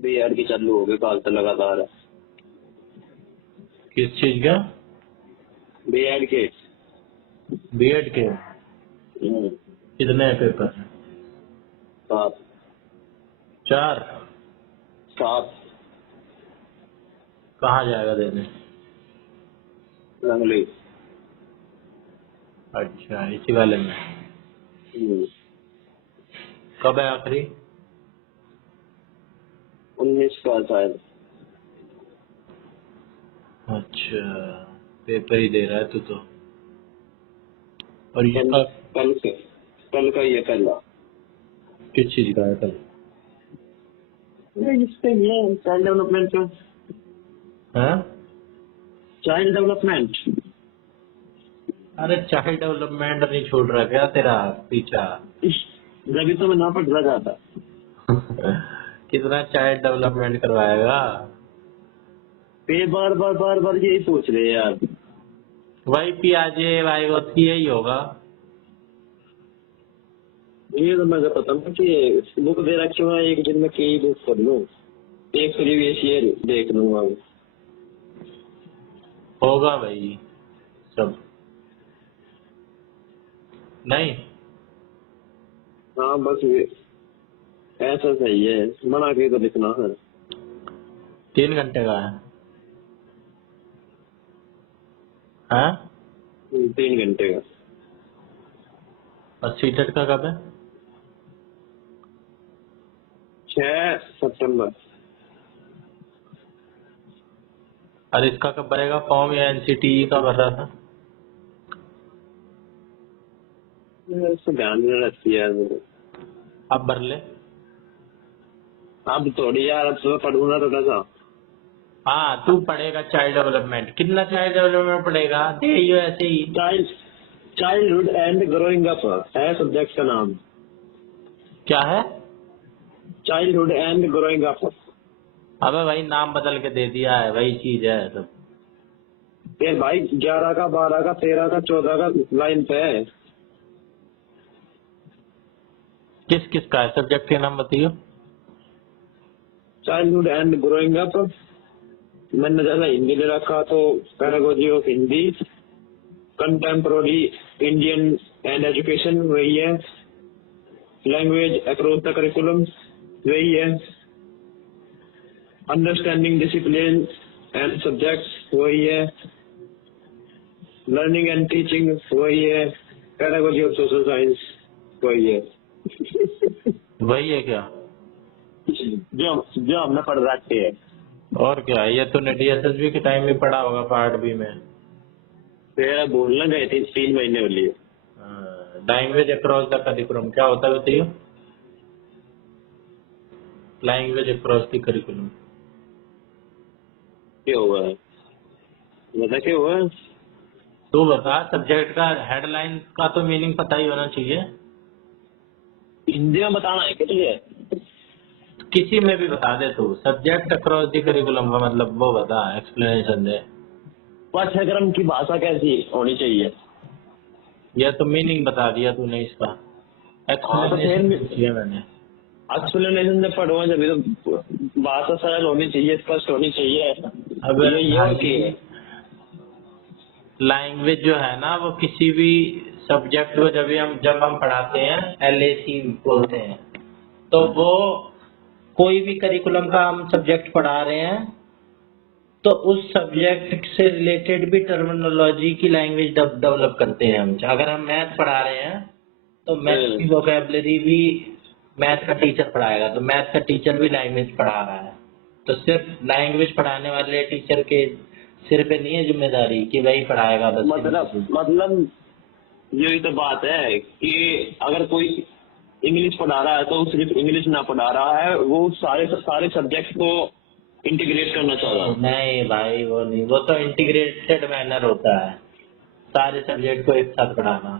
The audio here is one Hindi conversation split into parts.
बीएड की चालू हो गई कल तो लगातार। किस चीज का? बीएड के। बीएड के कितने हैं पेपर? 7। 4। 7 कहाँ जाएगा देने? लंगली। अच्छा, इसी वाले में। कब है आखिरी? 19 का शायद। अच्छा, पेपर ही दे रहा है तू तो। और कल इसका कल कल का ये पहला। किस चीज का है कल? इस पे ये चाइल्ड डेवलपमेंट का। हाँ? Child development. अरे चाइल्ड डेवलपमेंट नहीं छोड़ रहा क्या तेरा पीछा? जब तो मैं ना पढ़ रहा था। कितना चाइल्ड डेवलपमेंट करवाएगा? ये बार बार बार बार यही पूछ रहे हैं यार। वही पियाजे भाई होती यही होगा। ये तो मैं पता ना कि बुक दे रखी हुआ एक दिन में कई बुक पढ़ लूँ। एक प्रीवियस ईयर देख लूंगा। होगा भाई सब। नहीं हाँ बस ऐसा सही है, मना के तो लिखना है। 3 घंटे का है? हाँ? 3 घंटे का। और सीटेट का कब है? 6 सितंबर। और इसका कब भरेगा फॉर्म? या एनसीटीई का भर रहा था? इसको ध्यान नहीं रखती यार मेरे। अब भर ले। अब थोड़ी यार, अब सुबह पढ़ूंगा थोड़ा सा। हाँ तू पढ़ेगा चाइल्ड डेवलपमेंट, कितना चाइल्ड डेवलपमेंट पढ़ेगा? दे यो ऐसे ही। चाइल्डहुड एंड ग्रोइंग अप है सब्जेक्ट का नाम। क्या है? Childhood and growing up. अबे भाई नाम बदल के दे दिया है, वही चीज है सब। फिर भाई 11 का 12 का 13 का 14 का लाइन पे है। किस किस का है? सब्जेक्ट के नाम बताइयो। Childhood and growing up. मैंने ज्यादा हिंदी ले रखा तो pedagogy of Hindi, contemporary Indian and education वही है, लैंग्वेज अक्रॉस द करिकुलम वही है, अंडरस्टैंडिंग डिसिप्लिन एंड सब्जेक्ट्स वही है, लर्निंग एंड टीचिंग वही है, पैरागोजी ऑफ सोशल साइंस वही है। वही है क्या? जो हमने पढ़ रखे है। और क्या, ये तूने डीएसएसबी के टाइम में पढ़ा होगा पार्ट बी में। फिर बोलना गए थे 3 महीने वाली। लैंग्वेज अक्रॉस द करिकुलम क्या होता है बताइयो? लैंग्वेज अक्रॉस द करिकुलम क्या हुआ है बता, क्या हुआ है? तू बता। सब्जेक्ट का हेडलाइन का तो मीनिंग पता ही होना चाहिए। हिंदी में बताना है क्या? किसी में भी बता दे तू। सब्जेक्ट अक्रॉस द करिकुलम का मतलब वो बता, एक्सप्लेनेशन दे। पाठ्यक्रम की भाषा कैसी होनी चाहिए? यह तो मीनिंग बता दिया तूने इसका। हाँ तो एक्सप्लेनेशन फिर पूछी है मैंने। एक्सप्लेनेशन जब पढ़ो जब तो भाषा सरल होनी चाहिए, स्पष्ट होनी चाहिए। अब ये और की है। लैंग्वेज जो है ना वो किसी भी सब्जेक्ट को जब हम पढ़ाते हैं, एलएसी बोलते हैं, तो वो कोई भी करिकुलम का हम सब्जेक्ट पढ़ा रहे हैं तो उस सब्जेक्ट से रिलेटेड भी टर्मिनोलॉजी की लैंग्वेज डेवलप करते हैं हम। अगर हम मैथ पढ़ा रहे हैं तो मैथ की वोकैबुलरी भी मैथ का टीचर पढ़ाएगा, तो मैथ का टीचर भी लैंग्वेज पढ़ा रहा है। तो सिर्फ लैंग्वेज पढ़ाने वाले टीचर के सिर पे नहीं है जिम्मेदारी कि वही पढ़ाएगा बस। मतलब यही तो बात है कि अगर कोई इंग्लिश पढ़ा रहा है तो सिर्फ इंग्लिश ना पढ़ा रहा है, वो सारे सब्जेक्ट को इंटीग्रेट करना चाह रहा है। नहीं भाई वो नहीं, वो तो इंटीग्रेटेड मैनर होता है, सारे सब्जेक्ट को एक साथ पढ़ाना।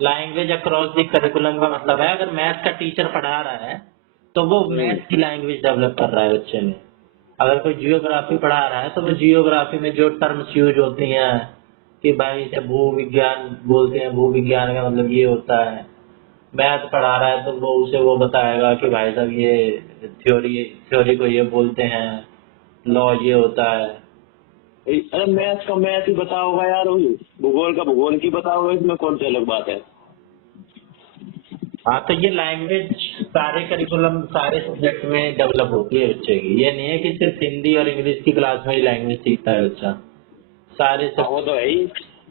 लैंग्वेज अक्रॉस द करिकुलम का मतलब है अगर मैथ का टीचर पढ़ा रहा है तो वो मैथ की लैंग्वेज डेवलप कर रहा है बच्चे में। अगर कोई जियोग्राफी पढ़ा रहा है तो वो जियोग्राफी में जो टर्म्स यूज होती हैं कि भाई इसे भू विज्ञान बोलते हैं, भू विज्ञान का मतलब ये होता है, मैथ पढ़ा रहा है तो वो उसे वो बताएगा कि भाई साहब ये थ्योरी को ये बोलते हैं, लॉ ये होता है। अरे मैथ का मैथ ही बता होगा यार, भूगोल का भूगोल की बता होगा, इसमें कौन सी अलग बात है। हाँ तो ये लैंग्वेज सारे करिकुलम सारे सब्जेक्ट में डेवलप होती है बच्चे की। ये नहीं है कि सिर्फ हिंदी और इंग्लिश की क्लास में ही लैंग्वेज सीखता है बच्चा। सारे हाँ वो तो है ही।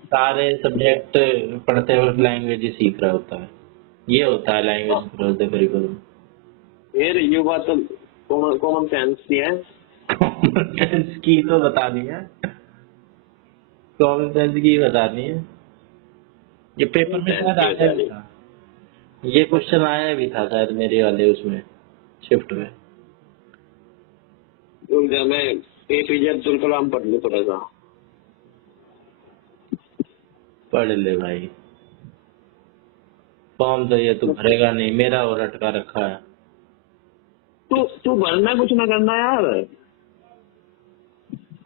सारे सब्जेक्ट पढ़ते वक्त लैंग्वेज ही सीख रहा होता है। ये होता है लैंग्वेज ग्रोथ करिकुलम। फिर ये बात तो कॉमन सेंस की है। कॉमन सेंस की तो बता दी है, कॉमन सेंस की बता दी है। ये पेपर में शायद आया भी था, ये क्वेश्चन आया भी था शायद मेरे वाले उसमें शिफ्ट में। मैं APJ अब्दुल कलाम पढ़ लूँ थोड़ा सा। पढ़ ले भाई, फॉर्म तो ये तू भरेगा नहीं, मेरा और अटका रखा है। तू भरना कुछ ना करना यार।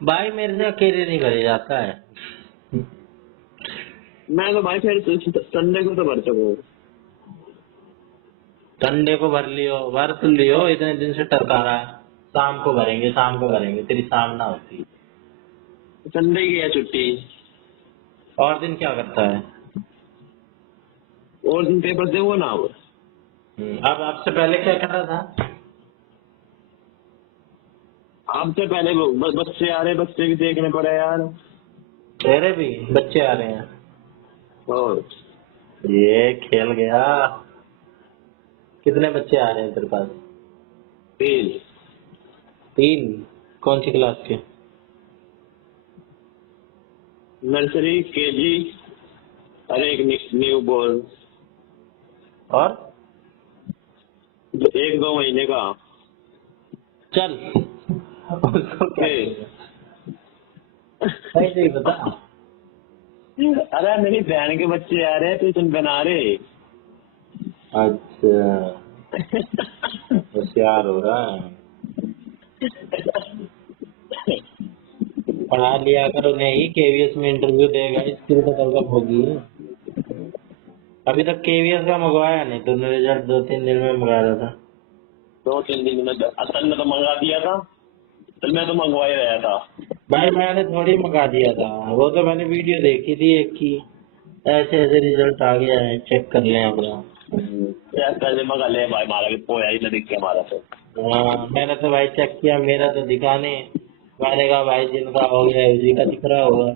भाई मेरे से अकेले नहीं भरे जाता है। मैं तो भाई फिर संडे को तो भर सकूँ। संडे को भर तो लियो, इतने दिन से टरका रहा है। शाम को भरेंगे, तेरी शाम ना होती। संडे की है छुट्टी। और दिन क्या करता है? और दिन पेपर दे वो ना हो। अब आपसे पहले क्या कर रहा था? आपसे पहले बच्चे आ रहे, बच्चे भी देखने पड़े यार। तेरे भी बच्चे आ रहे हैं? और ये खेल गया। कितने बच्चे आ रहे हैं तेरे पास? 3। 3? कौन सी क्लास के? नर्सरी, KG और एक न्यू बॉर्न। और 1-2 महीने का। चल उसको क्या करेगा? सही बता। अरे मेरी बहन के बच्चे आ रहे हैं ट्यूशन बना रहे। अच्छा, होशियार हो रहा है। पढ़ा लिया कर उन्हें ही, KVS में इंटरव्यू देगा, इसकी तो डेवलप होगी। अभी तक KVS का मंगवाया नहीं तूने? रिजल्ट 2-3 दिन में मंगाया था। 2-3 दिन में असल में तो मंगा दिया था। तो मैं तो मंगवा ही रहा था भाई मैंने थोड़ी मंगा दिया था, वो तो मैंने वीडियो देखी थी एक की, ऐसे ऐसे रिजल्ट आ गया है, चेक कर लें अपना। पहले मंगा ले भाई, मारा के पोया ही ना दिख के हमारा तो। हाँ मैंने तो भाई चेक किया, मेरा तो दिखा नहीं। मैंने कहा भाई जिनका हो गया उसी का दिख रहा होगा,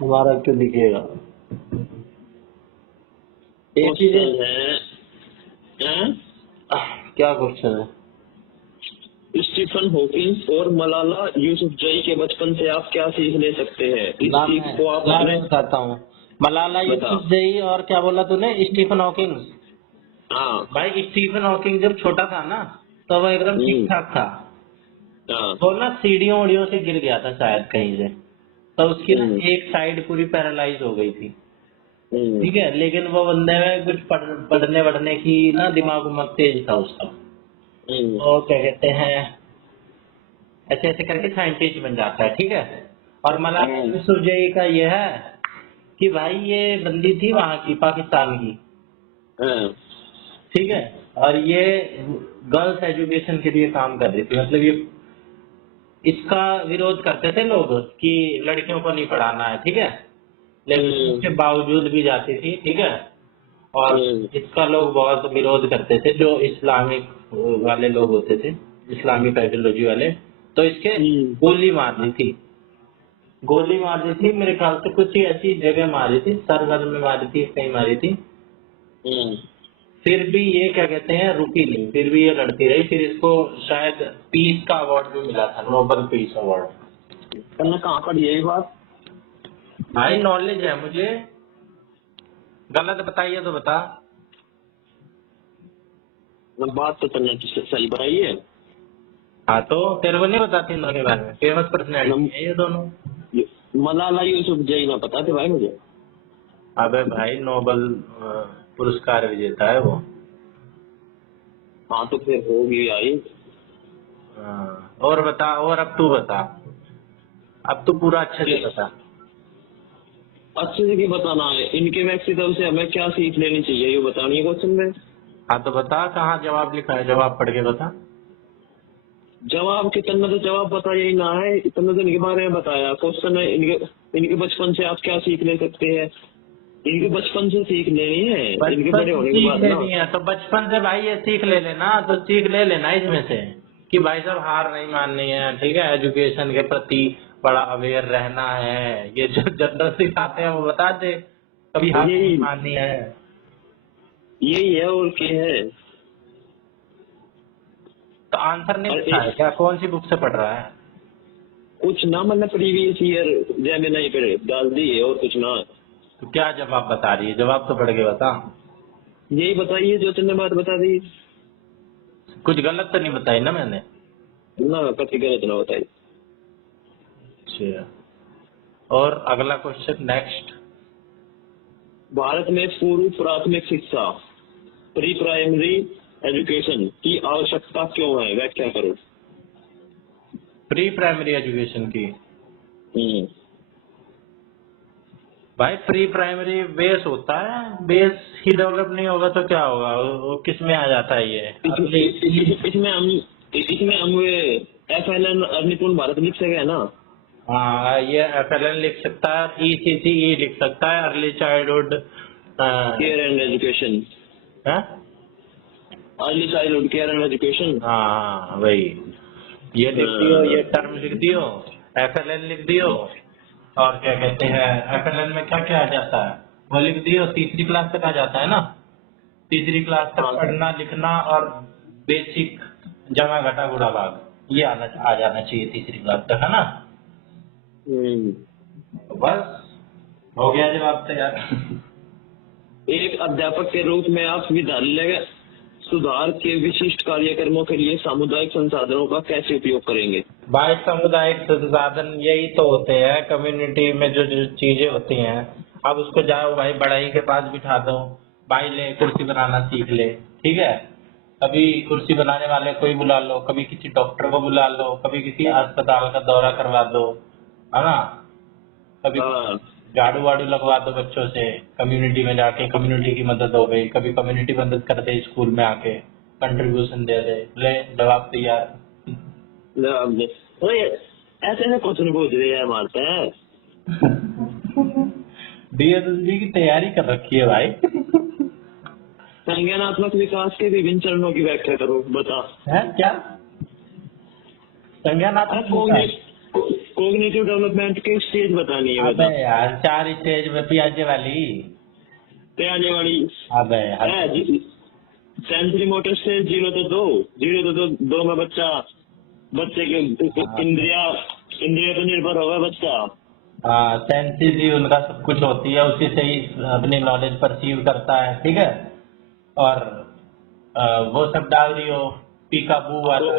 हमारा क्यों दिखेगा। एक चीज क्या क्वेश्चन है? स्टीफन हॉकिंस और मलाला यूसुफजई के बचपन से आप क्या सीख ले सकते हैं? इस सीख को आप अपने बताता हूँ। मलाला यूसुफजई और क्या बोला तूने? Stephen Hawkins. हाँ भाई स्टीफन हॉकिंग जब छोटा था ना तो वो एकदम ठीक ठाक था। वो ना सीढ़ियों उड़ियों से गिर गया था शायद कहीं से, तो उसकी ना एक साइड पूरी पैरालाइज हो गई थी। ठीक है, लेकिन वो बंदे में कुछ पढ़ने वढ़ने की ना दिमाग उमग तेज था उसका। और क्या कहते हैं, ऐसे ऐसे करके साइंटिस्ट बन जाता है। ठीक है, और मलाला यूसुफजई का ये है कि भाई ये बंदी थी वहां की, पाकिस्तान की। ठीक है, और ये गर्ल्स एजुकेशन के लिए काम कर रही थी। मतलब ये इसका विरोध करते थे लोग कि लड़कियों को नहीं पढ़ाना है। ठीक है, लेकिन उसके बावजूद भी जाती थी। ठीक है, और इसका लोग बहुत विरोध करते थे, जो इस्लामिक वाले लोग होते थे, इस्लामिक आइडियोलॉजी वाले। तो इसके गोली मार दी थी, मेरे ख्याल से कुछ ही ऐसी जगह मारी थी, सर में मारी थी, कहीं मारी थी। फिर भी ये क्या कहते हैं रुकी नहीं, फिर भी ये लड़ती रही। फिर इसको शायद पीस का अवार्ड भी मिला था, नोबेल पीस अवार्ड। तुमने कहाँ पढ़ी यही बात? भाई नॉलेज है मुझे, गलत बताइए तो बता। बात तो तुमने सही बताई है। हाँ तो तेरे को नहीं बताती इन दोनों के बारे में? फेमस पर्सनैलिटी है ये दोनों। मलाला यूसुफजई ना पता थे भाई मुझे। अबे भाई नोबेल पुरस्कार विजेता है वो। हाँ तो फिर होगी आई। और बता, और अब तू बता, अब तू पूरा अच्छे से बता। अच्छे से क्यों बताना है? इनके व्यक्तित्व से हमें क्या सीख लेनी चाहिए, ये बतानी है क्वेश्चन में। हाँ तो बता, कहाँ जवाब लिखा है, जवाब पढ़ के बता। जवाब कितना, तो जवाब बता यही ना है, इतना तो इनके बारे में बताया। क्वेश्चन है इनके इनके बचपन से आप क्या सीख ले सकते हैं, इनके बचपन से सीख लेनी है, इनके बचपन बड़े से होने के सीख बाद ना। लेनी है तो बचपन से भाई ये सीख ले लेना, तो सीख ले लेना इसमें से कि भाई साहब हार नहीं माननी है, ठीक है, एजुकेशन के प्रति बड़ा अवेयर रहना है, ये जो जनरल सिखाते हैं वो बता दे, कभी हार नहीं यही माननी है। यही है और क्या है। तो आंसर नहीं और लिखा है क्या, कौन सी बुक से पढ़ रहा है? कुछ ना, मतलब प्रीवियस ईयर जेमिनी पे डाल दी है और कुछ ना। तो क्या जवाब बता रही है, जवाब तो पढ़ के बता। यही बताइए जो तुमने बात बता दी कुछ गलत तो नहीं बताई ना मैंने? ना, कति गलत ना बताई। अच्छा, और अगला क्वेश्चन नेक्स्ट। भारत में पूर्व प्राथमिक शिक्षा, प्री प्राइमरी एजुकेशन की आवश्यकता क्यों है, व्याख्या करो। प्री प्राइमरी एजुकेशन की? हम्म। भाई प्री प्राइमरी बेस होता है, बेस ही डेवलप नहीं होगा तो क्या होगा, वो किस में आ जाता है ये? इसमें हम FLN निपुण भारत लिख सके है ना। हाँ, ये FLN लिख सकता है, ECCE लिख सकता है, early childhood care and education, early childhood care and education. हाँ वही, ये लिख दियो, ये टर्म लिख दियो, FLN लिख दियो, और क्या कहते हैं FLN में क्या क्या आ जाता है वो लिख दियो। तीसरी क्लास तक आ जाता है ना, तीसरी क्लास तक हाँ। पढ़ना लिखना और बेसिक जमा घटा गुणा भाग, ये आ जाना चाहिए तीसरी क्लास तक, है ना। हम्म। तो बस हो गया जवाब तैयार। एक अध्यापक के रूप में आप विद्यालय सुधार के विशिष्ट कार्यक्रमों के लिए सामुदायिक संसाधनों का कैसे उपयोग करेंगे। भाई सामुदायिक संसाधन यही तो होते हैं, कम्युनिटी में जो जो चीजें होती हैं, अब उसको जाओ भाई बड़ाई के पास बिठा दो, भाई ले कुर्सी बनाना सीख ले, ठीक है, कभी कुर्सी बनाने वाले को ही बुला लो, कभी किसी डॉक्टर को बुला लो, कभी किसी अस्पताल का दौरा करवा दो, है ना, कभी हाँ झाड़ू वाड़ू लगवा दो बच्चों से, कम्युनिटी में जाके कम्युनिटी की मदद हो गई, कभी कम्युनिटी मदद कर दे, स्कूल में आके कंट्रीब्यूशन दे दे, ले जवाब तैयार। जवाब दे। ओए, ऐसे में क्वेश्चन पूछ रहे हैं, मारते हैं। DSSB की तैयारी कर रखी है भाई। संज्ञानात्मक विकास के विभिन्न चरणों की व्याख्या करो, बता। है क्या संज्ञानात्मक विकास? कोग्निटिव डेवलपमेंट के स्टेज बतानी है, अबे बता। यार 4 स्टेज में पियाजे वाली। आने वाली अबे यार सेंसरी मोटर स्टेज 0 से 2, 0 से 2 में बच्चे के इंद्रिया पर निर्भर होगा बच्चा। हाँ, सेंसेस ही उनका सब कुछ होती है, उसी से ही अपनी नॉलेज परसीव करता है, ठीक है, और वो सब डाल दियो पीका बू वाला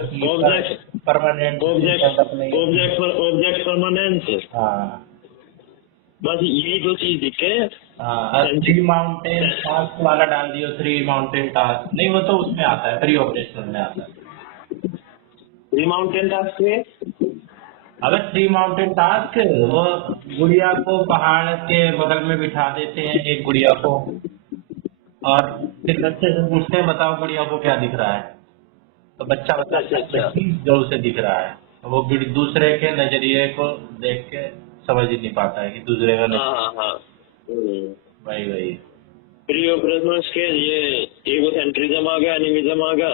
परमानेंट ऑब्जेक्ट परमानेंस। हाँ बस यही दो चीज दिखे। हाँ, 3 माउंटेन टास्क वाला डाल दियो, 3 माउंटेन टास्क नहीं, वो तो उसमें आता है, प्री ऑपरेशनल में आता है। 3 माउंटेन टास्क में अगर 3 माउंटेन टास्क, वो गुड़िया को पहाड़ के बगल में बिठा देते हैं, एक गुड़िया को, और फिर बच्चे से पूछते हैं बताओ गुड़िया को क्या दिख रहा है, तो बच्चा बताता है जो उसे दिख रहा है, वो दूसरे के नजरिए को देख के समझ ही नहीं पाता है कि दूसरे का वही वही प्री ऑपरेशनल स्केल, ये एगोसेंट्रिज्म आ गया, एनिमिज्म आ गया।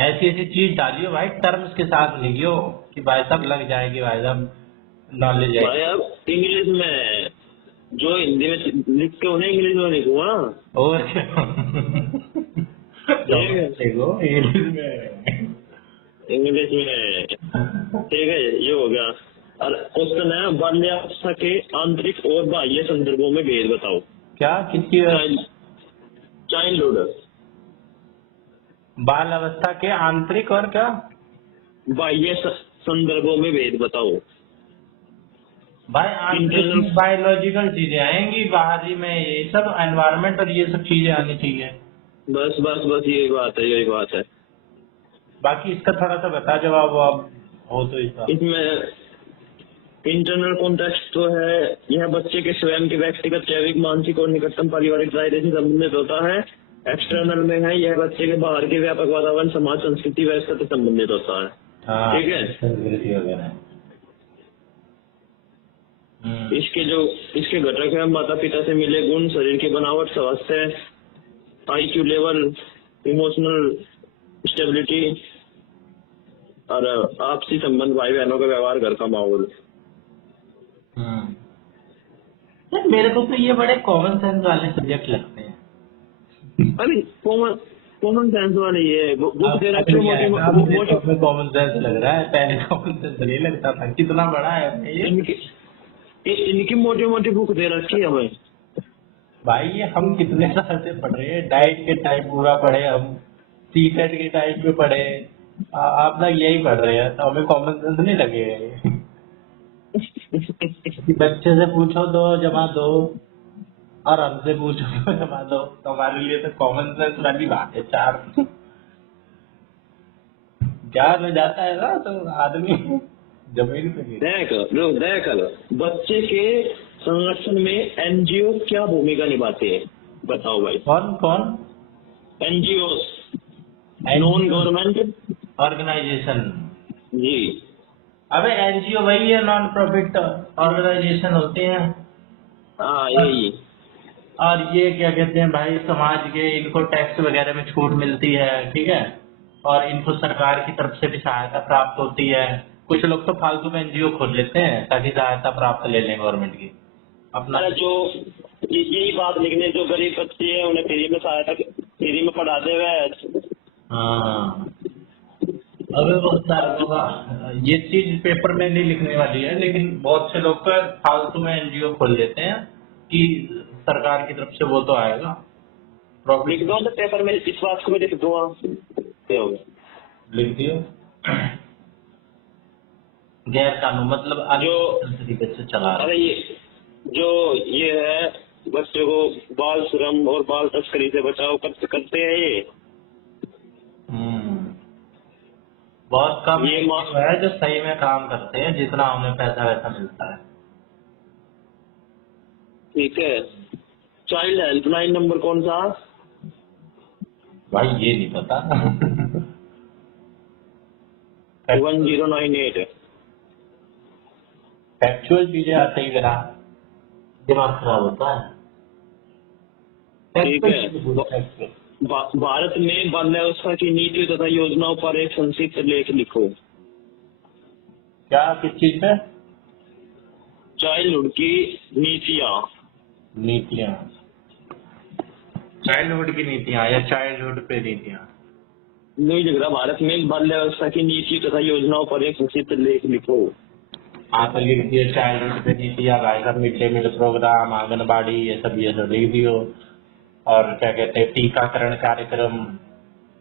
ऐसी ऐसी चीज डालियो भाई, टर्म्स के साथ लिखियो कि भाई साहब लग जाएगी, भाई साहब नॉलेज है। भाई अब इंग्लिश में जो हिंदी में लिख के उन्हें इंग्लिश में लिखूंगा। और इंग्लिश में ठीक है, ये हो गया। और क्वेश्चन है, बाल्यावस्था के आंतरिक और बाह्य संदर्भों में भेद बताओ। क्या किसकी? चाइल्डहुड, बाल अवस्था के आंतरिक और क्या बाह्य संदर्भों में भेद बताओ। भाई आंतरिक बायोलॉजिकल चीजें आएंगी, बाहरी में ये सब एनवायरनमेंट और ये सब चीजें आनी चाहिए। बस बस बस यही बात है। बाकी इसका थोड़ा सा बता जवाब आप हो तो इसका। इसमें इंटरनल कॉन्टेक्स्ट तो है, यह बच्चे के स्वयं के व्यक्तिगत, जैविक, मानसिक और निकटतम पारिवारिक दायरे से संबंधित होता है। एक्सटर्नल में है, यह बच्चे के बाहर के व्यापक वातावरण, समाज, संस्कृति, व्यवस्था से संबंधित होता है। हाँ, ठीक है। संस्कृति वगैरह। इसके घटक है माता पिता से मिले गुण, शरीर की बनावट, स्वास्थ्य, IQ लेवल, इमोशनल स्टेबिलिटी और आपसी संबंध, भाई बहनों का व्यवहार, घर का माहौल। यार मेरे को तो ये बड़े कॉमन सेंस वाले सब्जेक्ट लगते हैं। अरे कॉमन सेंस वाले ये बुक दे रखी है मोटी। कॉमन सेंस लग रहा है, पहले कॉमन सेंस नहीं लगता था, कितना बड़ा है ये। इनकी मोटी मोटी बुक दे रखी है हमें। भाई ये हम कितने साल से पढ़ रहे हैं, डाइट के टाइम पूरा पढ़े हम, सीटेट के टाइम पे पढ़े, आप ना यही पढ़ रहे हैं, तो हमें कॉमन सेंस नहीं लगेगा ये। किसी बच्चे से पूछो 2 जमा 2 और हमसे पूछो 2 जमा 2, तो हमारे लिए तो कॉमन सेंस वाली बात है। 4 ज्ञान में जाता है ना तो आदमी जमीन पे देख लो बच्चे के संरक्षण में NGO क्या भूमिका निभाते हैं, बताओ भाई। कौन NGO, नॉन गवर्नमेंट ऑर्गेनाइजेशन। जी। अबे NGO वही है, नॉन प्रॉफिट ऑर्गेनाइजेशन होते हैं। हाँ यही। और ये क्या कहते हैं भाई, समाज के इनको टैक्स वगैरह में छूट मिलती है, ठीक है, और इनको सरकार की तरफ से भी सहायता प्राप्त होती है। कुछ लोग तो फालतू में NGO खोल लेते हैं ताकि सहायता प्राप्त ले लें गवर्नमेंट की अपना। जो यही बात लिखने, जो गरीब बच्चे हैं उन्हें फ्री में सहायता, फ्री में पढ़ाते हुए। हाँ, अबे बहुत सारा ये चीज पेपर में नहीं लिखने वाली है, लेकिन बहुत से लोग तो फालतू में NGO खोल लेते हैं कि सरकार की तरफ से वो तो आएगा। लिख दो तो पेपर में, इस बात को मैं लिख दूंगा। लिख दियो। गैर कानून मतलब जो तरीके से चला रहा है। अरे ये है, बच्चों को बाल श्रम और बाल तस्करी से बचाव करते हैं ये। बहुत कम ये है जो सही में काम करते हैं, जितना उन्हें पैसा वैसा मिलता है। ठीक है। चाइल्ड हेल्पलाइन नंबर कौन सा? भाई ये नहीं पता। 1098। फैक्चुअल चीजें आते ही मेरा दिमाग खराब होता है। ठीक है। भारत में बाल व्यवस्था की नीति तथा योजनाओं पर एक संक्षिप्त लेख लिखो। क्या, किस चीज पे? चाइल्डहुड की नीतियाँ। चाइल्डहुड की नीतियाँ या चाइल्डहुड पे नीतियाँ? नहीं लिख रहा, भारत में बाल व्यवस्था की नीति तथा योजनाओं पर एक संक्षिप्त लेख लिखो। हाँ तो लिख दिए, चाइल्डहुड पे नीतियाँ, भाई साहब, mid day meal program, anganwadi, ये सब लिख दियो। और क्या कहते हैं, टीकाकरण कार्यक्रम,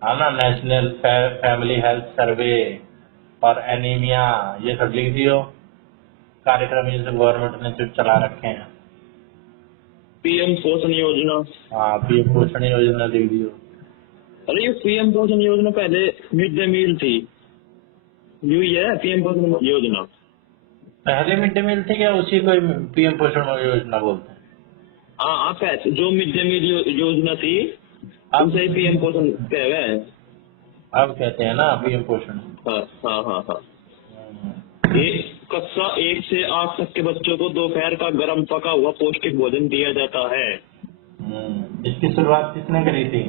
है ना, नेशनल फैमिली हेल्थ सर्वे और एनीमिया, ये सब लिख दियो कार्यक्रम, ये सब गवर्नमेंट ने जो चला रखे हैं। PM पोषण योजना। हाँ, PM पोषण योजना लिख दियो। अरे ये PM पोषण योजना पहले मिड डे मील थी, यू है PM पोषण योजना। पहले मिड डे मील थी क्या? उसी को PM पोषण योजना बोलते हैं। हाँ, जो मिड डे मील योजना थी उसे PM पोषण कह गए। अब कहते हैं ना PM पोषण। हाँ। कक्षा 1 से 8 तक के बच्चों को दोपहर का गर्म पका हुआ पौष्टिक भोजन दिया जाता है। इसकी शुरुआत किसने करी थी?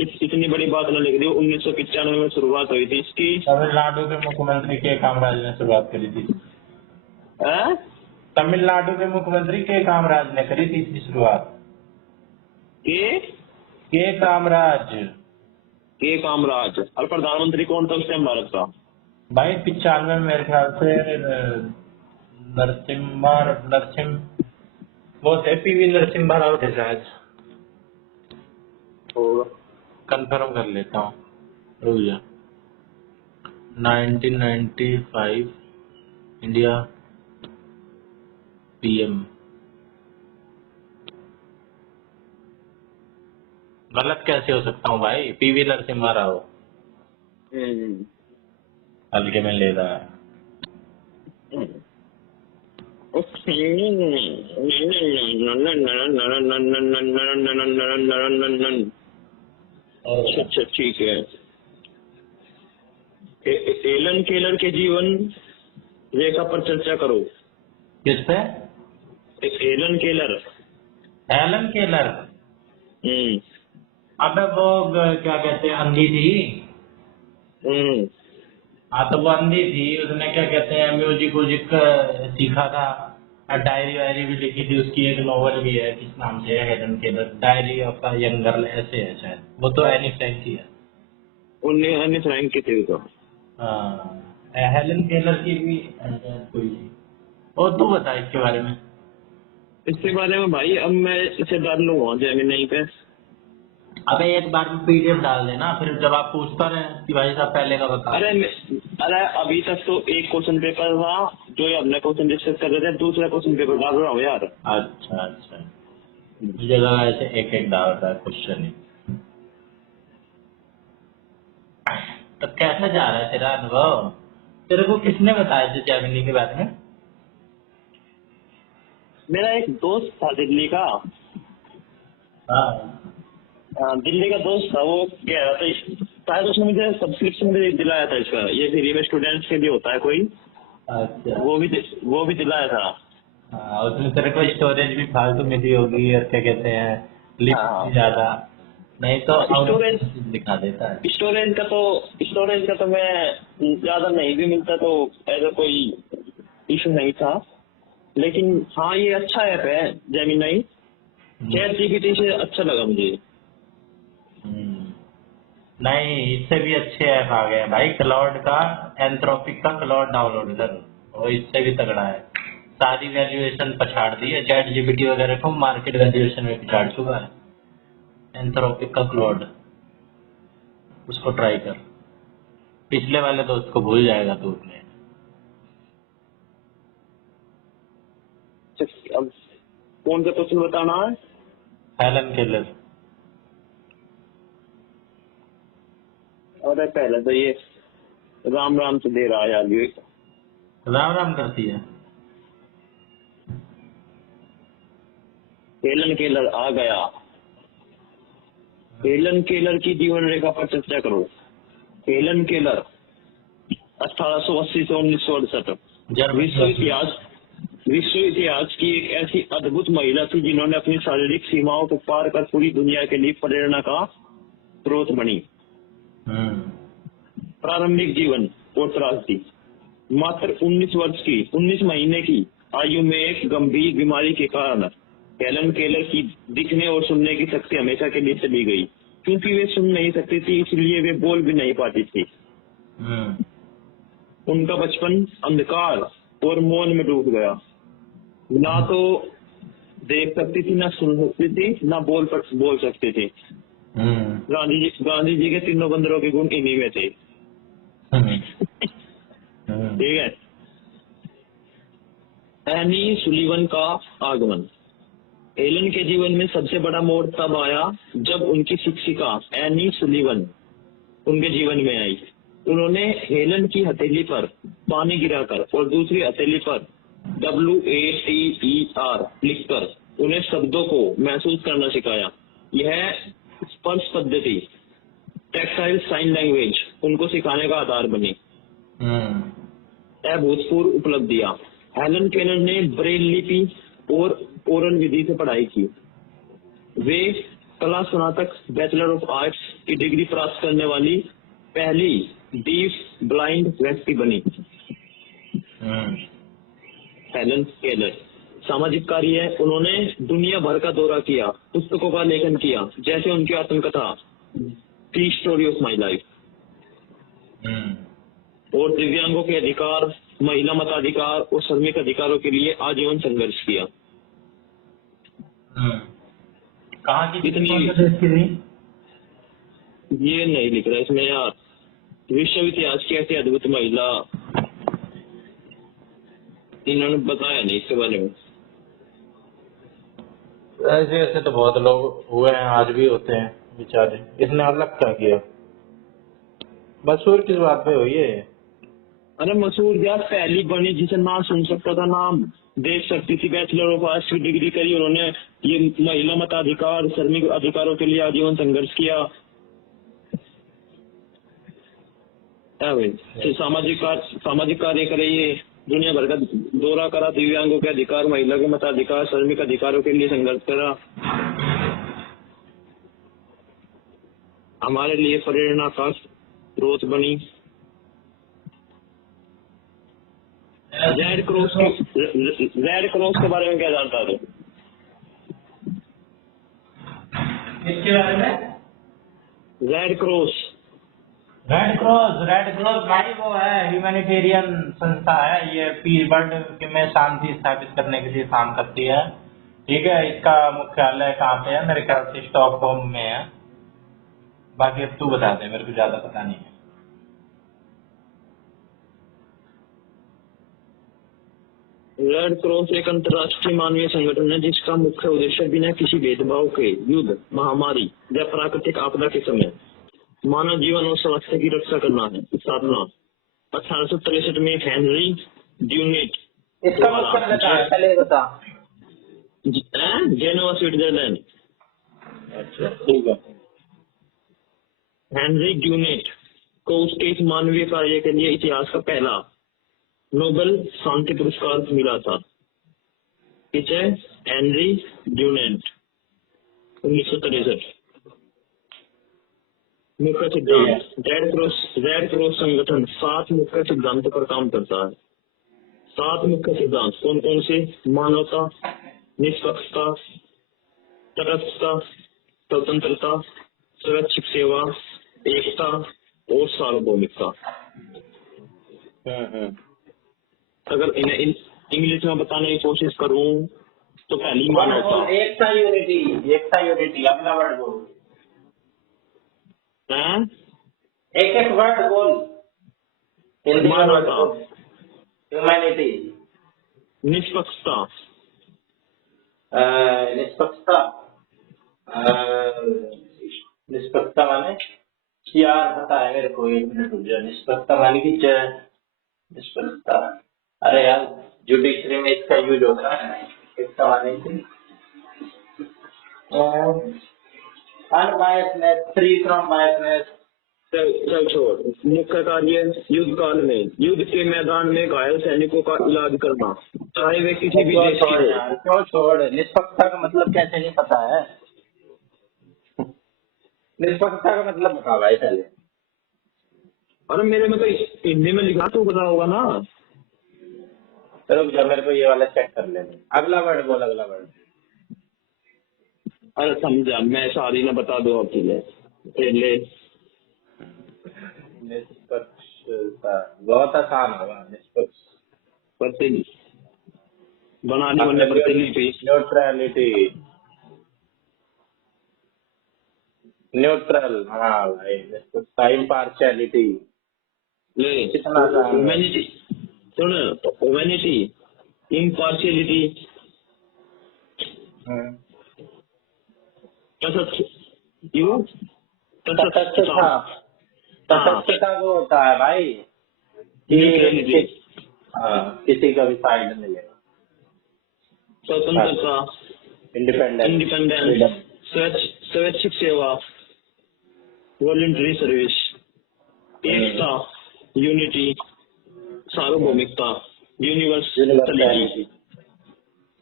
इतनी बड़ी बात न लिख दी, 1995 में शुरुआत हुई थी इसकी। तमिलनाडु के मुख्यमंत्री के कामराज ने शुरुआत करी थी। तमिलनाडु के मुख्यमंत्री के कामराज ने करी थी इसकी शुरुआत। के कामराज। और प्रधानमंत्री कौन था उस टाइम भारत का? भाई 95 में मेरे ख्याल से नरसिम्हा वो थे, PV नरसिम्हा राव थे शायद। कंफर्म कर लेता हूँ, रुक जा। 1995 इंडिया PM। गलत कैसे हो सकता हूँ भाई? PV नरसिम्हा राव हल्के में ले रहा है। अच्छा ठीक है। एलन केलर के जीवन रेखा पर चर्चा करो। किस पे? Ellen Keller. Ellen Keller. अबे वो क्या कहते हैं, अंधी थी। हाँ तो वो अंधी थी, उसने क्या कहते हैं म्यूजिक व्यूजिक सीखा था, डायरी वायरी भी लिखी थी उसकी, एक नॉवल भी है, किस नाम से है, Helen Keller, diary of a young girl ऐसे है शायद, वो तो एनी फ्रैंक की है। उन्हें एनी फ्रैंक की थी तो। हाँ हेलन केलर की भी कोई। और तू बता इसके बारे में। इसके बारे में भाई अब मैं इसे डाल लूंगा जेमिनी पे। अबे एक बार में पीडीएफ डाल देना, फिर जब आप पूछता रहे कि भाई साहब पहले का बता। अरे अभी तक तो एक क्वेश्चन पेपर था जो ये हमने क्वेश्चन डिस्कस कर रहे थे, दूसरा क्वेश्चन पेपर डाल रहा हूँ यार। अच्छा अच्छा, मुझे लगा ऐसे एक एक डाल रहा है क्वेश्चन ही। तो कैसा जा रहा है तेरा अनुभव? तेरे को किसने बताया था जेमिनी के बारे में? मेरा एक दोस्त था दिल्ली का। दिल्ली का दोस्त था, वो कह रहा था शायद उसने मुझे सब्सक्रिप्शन भी दिलाया था इसका, ये फ्री में स्टूडेंट्स के लिए होता है कोई। अच्छा, वो भी दिलाया था। हाँ उसमें तेरे को स्टोरेज भी फालतू मिली होगी और क्या कहते हैं लिमिट भी ज्यादा, नहीं तो स्टोरेज दिखा देता है। स्टोरेज का तो मैं ज्यादा नहीं भी मिलता तो ऐसा कोई इशू नहीं था, लेकिन हाँ ये अच्छा ऐप है जेमिनी। ChatGPT से अच्छा लगा मुझे। नहीं इससे भी अच्छे ऐप आ गए हैं भाई, क्लाउड का, एंथ्रोपिक का क्लाउड डाउनलोड कर, वो इससे भी तगड़ा है। सारी वैल्यूएशन पछाड़ दी है, चैट जीपीटी वगैरह को मार्केट वैल्यूएशन में पछाड़ चुका है एंथ्रोपिक का क्लाउड। उसको ट्राई कर, पिछले वाले दोस्त को भूल जाएगा तू अपने। अब कौन सा क्वेश्चन बताना है? Helen Keller. अरे पहले तो ये राम राम से दे रहा है यार, ये राम राम करती है। हेलन केलर आ गया। हेलन केलर की जीवन रेखा पर चर्चा करो। हेलन केलर 1880 से 1968 विश्व इतिहास की एक ऐसी अद्भुत महिला थी जिन्होंने अपनी शारीरिक सीमाओं को पार कर पूरी दुनिया के लिए प्रेरणा का स्रोत बनी। प्रारंभिक जीवन और त्रासदी। मात्र 19 महीने की आयु में एक गंभीर बीमारी के कारण हेलन केलर की दिखने और सुनने की शक्ति हमेशा के लिए चली गई। क्योंकि वे सुन नहीं सकती थी इसलिए वे बोल भी नहीं पाती थी। उनका बचपन अंधकार और मौन में डूब गया। ना तो देख सकती थी, ना सुन सकती थी, ना बोल सकती थी। गांधी जी के तीनों बंदरों के गुण इन्हीं में थे। ठीक है। एनी सुलीवन का आगमन। हेलन के जीवन में सबसे बड़ा मोड़ तब आया जब उनकी शिक्षिका एनी सुलीवन उनके जीवन में आई। उन्होंने हेलन की हथेली पर पानी गिराकर और दूसरी हथेली पर WATER लिखकर उन्हें शब्दों को महसूस करना सिखाया। यह स्पर्श पद्धति, टैक्टाइल साइन लैंग्वेज उनको सिखाने का आधार बनी। अभूतपूर्व उपलब्धियां। हेलन केलर ने ब्रेल लिपि और ओरल विधि से पढ़ाई की। वे कला स्नातक बैचलर ऑफ आर्ट्स की डिग्री प्राप्त करने वाली पहली डीफ ब्लाइंड व्यक्ति बनी। हेलन केलर सामाजिक कार्य है। उन्होंने दुनिया भर का दौरा किया, पुस्तकों का लेखन किया, जैसे उनकी आत्मकथा दी स्टोरी ऑफ माई लाइफ, और दिव्यांगों के अधिकार, महिला मताधिकार और श्रमिक अधिकारों के लिए आजीवन संघर्ष किया। कहाँ की इतनी ये नहीं लिख रहा इसमें यार। विश्व इतिहास की ऐसी अद्भुत महिला इन्होंने बताया नहीं इसके बारे में। ऐसे ऐसे तो बहुत लोग हुए हैं, आज भी होते हैं बेचारे। इसने अलग क्या किया? मशहूर किस बात पे हुई है? अरे मसूर व्यास पहली बनी जिसे ना सुन सकता था नाम, देख सकती थी, बैचलर ऑफ आर्ट्स की डिग्री करी उन्होंने। ये महिला मताधिकार श्रमिक अधिकारों के लिए आजीवन संघर्ष किया है भाई। फिर सामाजिक कार्य करे, ये दुनिया भर का दौरा करा, दिव्यांगों के अधिकार, महिला के मताधिकार, श्रमिक अधिकारों के लिए संघर्ष करा, हमारे लिए प्रेरणा का स्रोत बनी। रेड क्रॉस के बारे में क्या जानता है? इसके बारे में रेड क्रॉस भाई वो है ह्यूमैनिटेरियन संस्था है, ये वर्ल्ड में शांति स्थापित करने के लिए काम करती है। ठीक है, इसका मुख्यालय कहाँ पे है? मेरे ख्याल से स्टॉकहोम में है। बाकी अब तू बता दे, मेरे को ज्यादा पता नहीं है। रेड क्रॉस एक अंतर्राष्ट्रीय मानवीय संगठन है जिसका मुख्य उद्देश्य बिना किसी भेदभाव के युद्ध, महामारी या प्राकृतिक आपदा के समय मानव जीवन और स्वास्थ्य की रक्षा करना है। स्थापना 1863 में हेनरी ड्यूनेट, इसका मुख्यालय कहाँ है पहले बता। Geneva Switzerland. अच्छा ठीक है। हेनरी ड्यूनेट को उसके इस मानवीय कार्य के लिए इतिहास का पहला नोबेल शांति पुरस्कार मिला था। किसे? Henry Dunant, 1963। मुख्य सिद्धांत, रेड क्रॉस संगठन 7 मुख्य सिद्धांतों पर काम करता है। 7 मुख्य सिद्धांत कौन कौन से? मानवता, निष्पक्षता, तटस्थता, स्वतंत्रता, स्वैच्छिक सेवा, एकता और सार्वभौमिकता। अगर इन्हें इंग्लिश में बताने की कोशिश करूं तो पहली मानवता। एकता यूनिटी अगला वर्ड बोल। एक वर्ड बोल। मानवता, ह्यूमैनिटी, निष्पक्षता, निष्पक्षता माने यार पता है मेरे को, 1 मिनट रुक जा। निष्पक्षता माने की निष्पक्षता, अरे यार जुडिशरी में इसका यूज होता है। इसका माने अनबायसनेस, फ्री फ्रॉम बायसनेस। चल छोड़। मुख्य कार्य, युद्ध काल में युद्ध के मैदान में घायल सैनिकों का इलाज करना, चाहे वे किसी भी देश के हो। क्यों छोड़, निष्पक्षता का मतलब कैसे नहीं पता है? निष्पक्षता का मतलब बता भाई पहले। अरे मेरे में तो हिंदी में लिखा तो पता होगा ना। रुक जा, मेरे को ये वाला चेक कर लेने। अगला वर्ड बोल, अगला वर्ड। अरे समझा, मैं सारी ना बता दो आपके लिए। पहले निष्पक्षता बहुत आसान होगा। निष्पक्ष बनाने वाले प्रतिलिपि, न्यूट्रल। हाँ भाई, निष्पक्षता, इम्पार्शियलिटी। कितना आसान है। ह्यूमैनिटी, सुन, ह्यूमैनिटी, इम्पार्शियलिटी, तटस्थता वो होता है भाई कि किसी का भी साइड नहीं लेना। स्वतंत्रता, इंडिपेंडेंस, स्वैच्छिक सेवा, वॉलंटरी सर्विस, एकता, यूनिटी, सार्वभौमिकता, यूनिवर्सलिटी।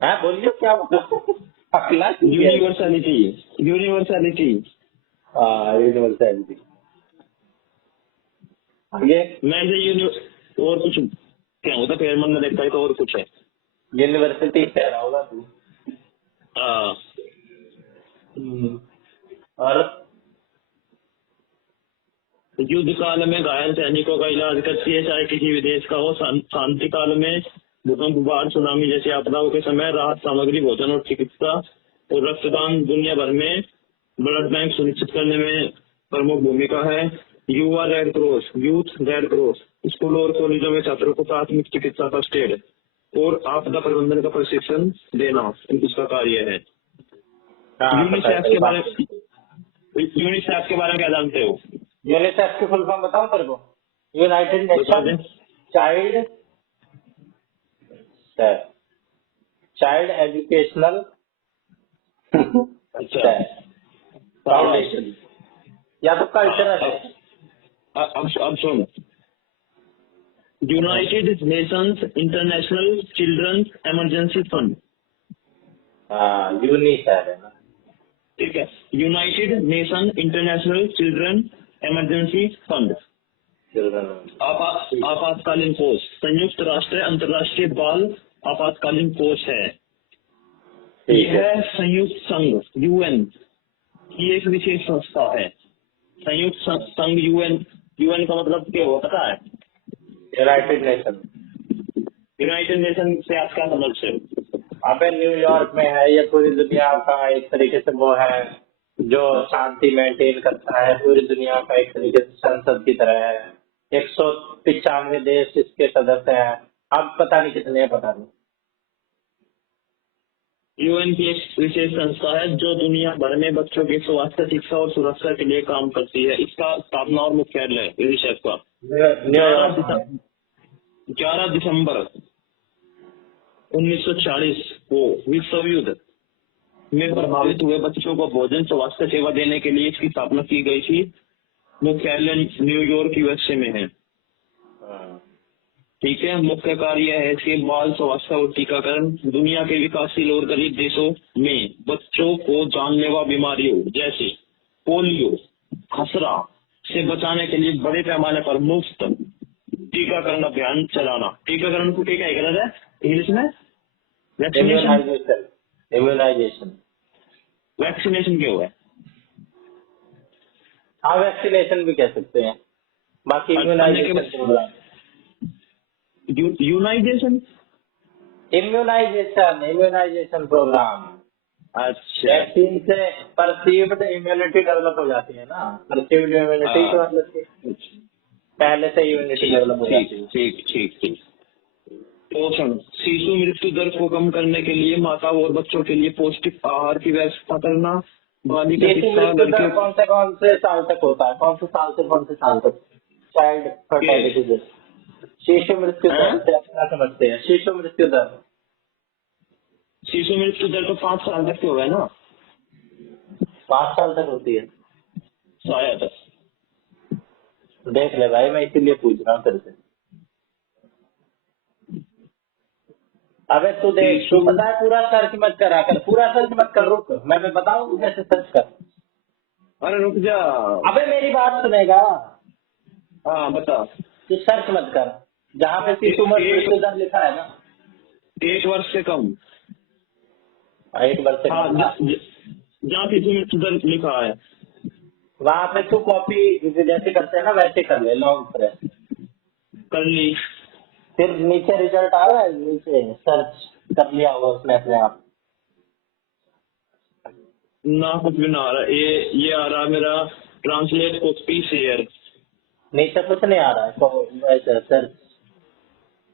हाँ बोलिए क्या यूनिवर्सलिटी। आगे मैं और कुछ क्या होता फिर मन में देखता है तो और कुछ है। यूनिवर्सिटी कह रहा होगा तू। और युद्ध काल में घायल सैनिकों का इलाज करती है, चाहे किसी विदेश का हो। शांति काल में भूकंप, बाढ़, सुनामी जैसी आपदाओं के समय राहत सामग्री, भोजन और चिकित्सा और रक्तदान दुनिया भर में ब्लड बैंक सुनिश्चित करने में प्रमुख भूमिका है। युवा red cross, youth red cross स्कूलों और कॉलेजों में छात्रों को प्राथमिक चिकित्सा, फर्स्ट एड और आपदा प्रबंधन का प्रशिक्षण देना इसका कार्य है। यूनिसेफ के बारे में क्या जानते हो? यूनिसेफ की फुल फॉर्म बताऊं तेरे को? United Nation child child educational अच्छा फाउंडेशन या तो कल्चरल है। अब सुन, United Nations International Children's Emergency Fund. हाँ, यूनिसेफ है ना। ठीक है, United Nation International Children Emergency Fund, children आपातकालीन कोष, संयुक्त राष्ट्र अंतर्राष्ट्रीय बाल आपातकालीन कोष है। यह संयुक्त संघ यूएन की एक विशेष संस्था है। संयुक्त संघ यूएन, यूएन का मतलब क्या होता पता है? United nation. यूनाइटेड नेशन से आप क्या समझते हो? अबे न्यूयॉर्क में है, ये पूरी दुनिया का एक तरीके से वो है जो शांति मेंटेन करता है, पूरी दुनिया का एक तरीके से संसद की तरह है। 195 देश इसके सदस्य हैं, अब पता नहीं कितने हैं, पता नहीं। यूएन की एक विशेष संस्था है जो दुनिया भर में बच्चों के स्वास्थ्य, शिक्षा और सुरक्षा के लिए काम करती है। इसका स्थापना और मुख्यालय यूनिसेफ का 11 दिसंबर 1940 को विश्व युद्ध में प्रभावित हुए बच्चों को भोजन, स्वास्थ्य सेवा देने के लिए इसकी स्थापना की गई थी। मुख्यालय न्यूयॉर्क यूएसए में है। ठीक है, मुख्य कार्य है कि बाल स्वास्थ्य और टीकाकरण दुनिया के विकासशील और गरीब देशों में बच्चों को जानलेवा बीमारियों जैसे पोलियो, खसरा से बचाने के लिए बड़े पैमाने पर मुफ्त टीकाकरण अभियान चलाना। टीकाकरण को क्या कहते हैं इंग्लिश में? इम्यूनाइजेशन। वैक्सीनेशन क्यों है? हाँ, वैक्सीनेशन भी कह सकते हैं, बाकी इम्यूनाइजेशन यूनाइजेशन इम्यूनाइजेशन प्रोग्राम। अच्छा, वैक्सीन से परसीव्ड इम्यूनिटी डेवलप हो जाती है ना। परसीव्ड इम्यूनिटी तो मतलब पहले से इम्यूनिटी डेवलप हो जाती है। ठीक ठीक ठीक। पोषण, शिशु मृत्यु दर को कम करने के लिए माता और बच्चों के लिए पौष्टिक आहार की व्यवस्था करना। बालिका शिशु शिक्षा मृत्यु दर कौन से साल तक होता है? कौन से साल से कौन से साल तक? Child fertility rate. शिशु मृत्यु दर क्या समझते हैं? शिशु मृत्यु दर तो 5 साल तक की होगा ना? 5 साल तक होती है शायद। देख ले भाई, मैं इसीलिए पूछ रहा हूँ तेरे से। अबे तू देख, तू पता है पूरा सर्च मत करा कर, पूरा सर्च मत कर, रुक मैं बताऊँ कैसे सर्च कर। अरे रुक जा, अबे मेरी बात सुनेगा? हाँ बता। तू सर्च मत कर, जहाँ पे शिशु मृत्यु दर लिखा है ना 1 वर्ष से कम। 1 वर्ष से कम, जहाँ शिशु मृत्यु दर लिखा है वहाँ पे तू कॉपी जैसे करते हैं ना वैसे कर ले, लॉन्ग प्रेस कर ली। फिर नीचे रिजल्ट आ रहा है, नीचे सर्च कर लिया होगा उसने अपने आप ना, कुछ भी ना आ रहा। ये आ रहा मेरा ट्रांसलेट कॉपी शेयर। नीचे कुछ नहीं आ रहा है, तो वैसे सर्च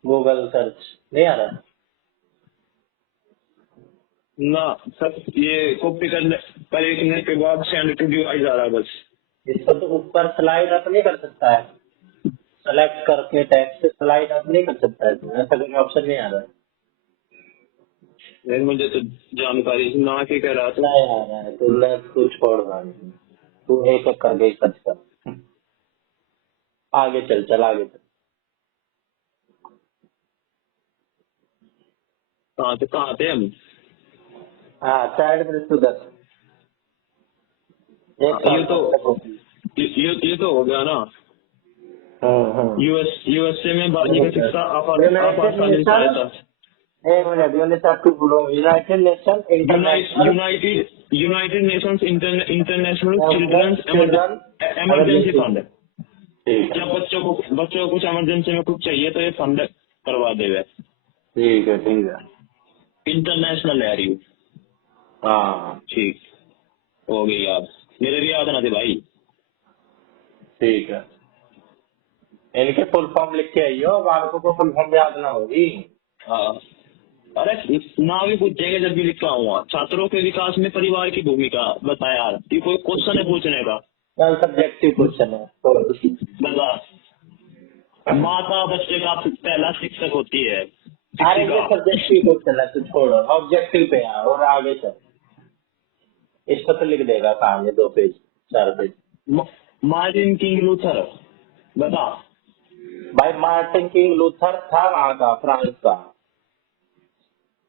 गूगल सर्च नहीं आ रहा ना सब, ये कॉपी करने के बाद सेंड टू डिवाइस आ रहा है बस। इसको तो ऊपर स्लाइड अप नहीं कर सकता है, सेलेक्ट करके टेक्स्ट स्लाइड अप नहीं कर सकता है, तो ऐसा कोई ऑप्शन नहीं आ रहा है। मुझे तो जानकारी ना के कह रहा था। नहीं आ रहा है तो तू छोड़ रहा है, तू एक एक करके सर्च कर, आगे चल आगे चल। कहाँ थे हम? हाँ, चाइल्ड मृत्यु दर ये तो हो गया ना। यूएसए में बालिका शिक्षा आपातकालीन सहायता। एक minute, United Nations International Children's Emergency Fund. जब बच्चों को कुछ इमरजेंसी में कुछ चाहिए तो ये फंड करवा देगा। ठीक है इंटरनेशनल है ये। हाँ ठीक हो गई याद, मेरे भी याद ना थे भाई। ठीक है, इनके फुल फॉर्म लिख के आइयो, बालकों को फुल फॉर्म याद ना होगी। हाँ, अरे ना भी पूछेंगे जब भी लिखा हुआ। छात्रों के विकास में परिवार की भूमिका बता यार, ये कोई क्वेश्चन है पूछने का? सब्जेक्टिव क्वेश्चन है, बता। माता बच्चे का पहला शिक्षक होती है, अरे ये शिक्षिका। सब्जेक्टिव क्वेश्चन है, तू छोड़ो, ऑब्जेक्टिव पे आ और आगे चल। इसको तो लिख देगा कहानी 2 page 4 page. Martin king Luther, बता। भाई मार्टिन किंग लूथर था वहां का, फ्रांस का।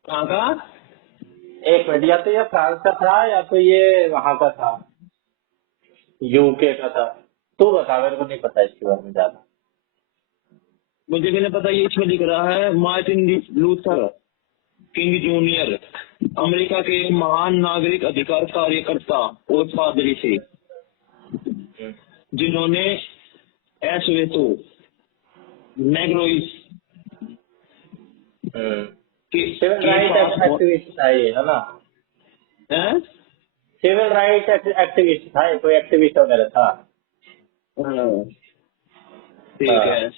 कहाँ का? एक मिनट, या तो ये फ्रांस का था या तो ये वहां का था, यूके का था। तू बता, मेरे को नहीं पता इसके बारे में ज्यादा। मुझे भी नहीं पता, ये इसमें लिख रहा है Martin Luther king junior America के एक महान नागरिक अधिकार कार्यकर्ता और पादरी थे, जिन्होंने एसवेतो नेग्रोइस सिविल राइट एक्टिविस्ट था ये, है ना? सिविल राइट एक्टिविस्ट था ये, कोई एक्टिविस्ट वगैरह था। ठीक है।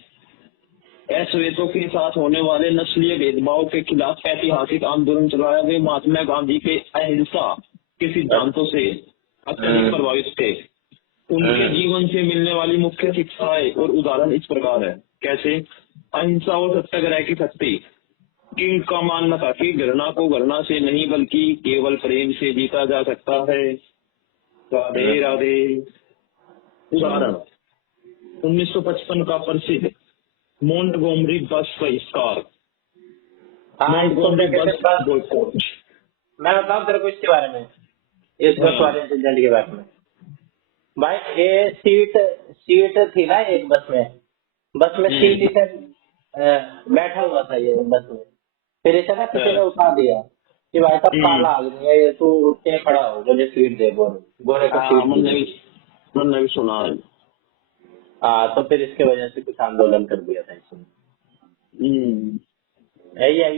एसवेतो के साथ होने वाले नस्लीय भेदभाव के खिलाफ ऐतिहासिक आंदोलन चलाया। वे महात्मा गांधी के अहिंसा के सिद्धांतों से अत्यधिक प्रभावित थे। उनके जीवन से मिलने वाली मुख्य शिक्षाएं और उदाहरण इस प्रकार है। कैसे? अहिंसा और सत्याग्रह की शक्ति। किंग का मानना था कि घृणा को घृणा से नहीं बल्कि केवल प्रेम से जीता जा सकता है। राधे राधे। उदाहरण 1955 का प्रसिद्ध मोंटगोमरी बस बहिष्कार, मोंटगोमरी बस बॉयकॉट। मैं बताऊं तेरे को इसके बारे में, इस बस वाले इंसिडेंट के बारे में। भाई ये सीट थी ना एक बस में सीट इसे बैठा हुआ था ये बस में। फिर इसे ना किसी ने उठा दिया कि भाई साहब काला आदमी है ये, तू उठ के खड़ा हो, मुझे सीट दे। गोरे को सीट मैंने भी सुना है। तो फिर इसके वजह से कुछ आंदोलन कर दिया था इसने। यही है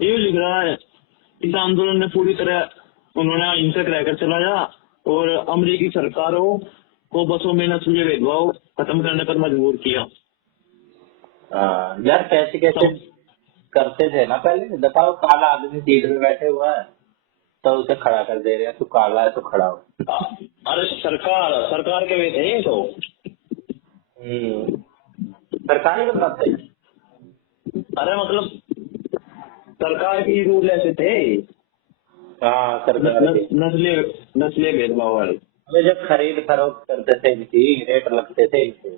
ये लिख रहा है। इस आंदोलन ने पूरी तरह उन्होंने अहिंसक रहकर चलाया और अमेरिकी सरकारों को बसों में नस्लीय भेदभाव खत्म करने पर मजबूर किया। यार कैसे करते थे ना पहले। बताओ, काला आदमी सीट में बैठे हुआ है तो उसे खड़ा कर दे रहे हैं, तू काला है तो खड़ा हो। अरे सरकार के वे थे तो सरकारी बताते। अरे मतलब सरकार की रूल ऐसे थे। हाँ, सरकार नस्लीय भेदभाव वाले जब खरीद फरोख्त करते थे इनकी, रेट लगते थे इनके।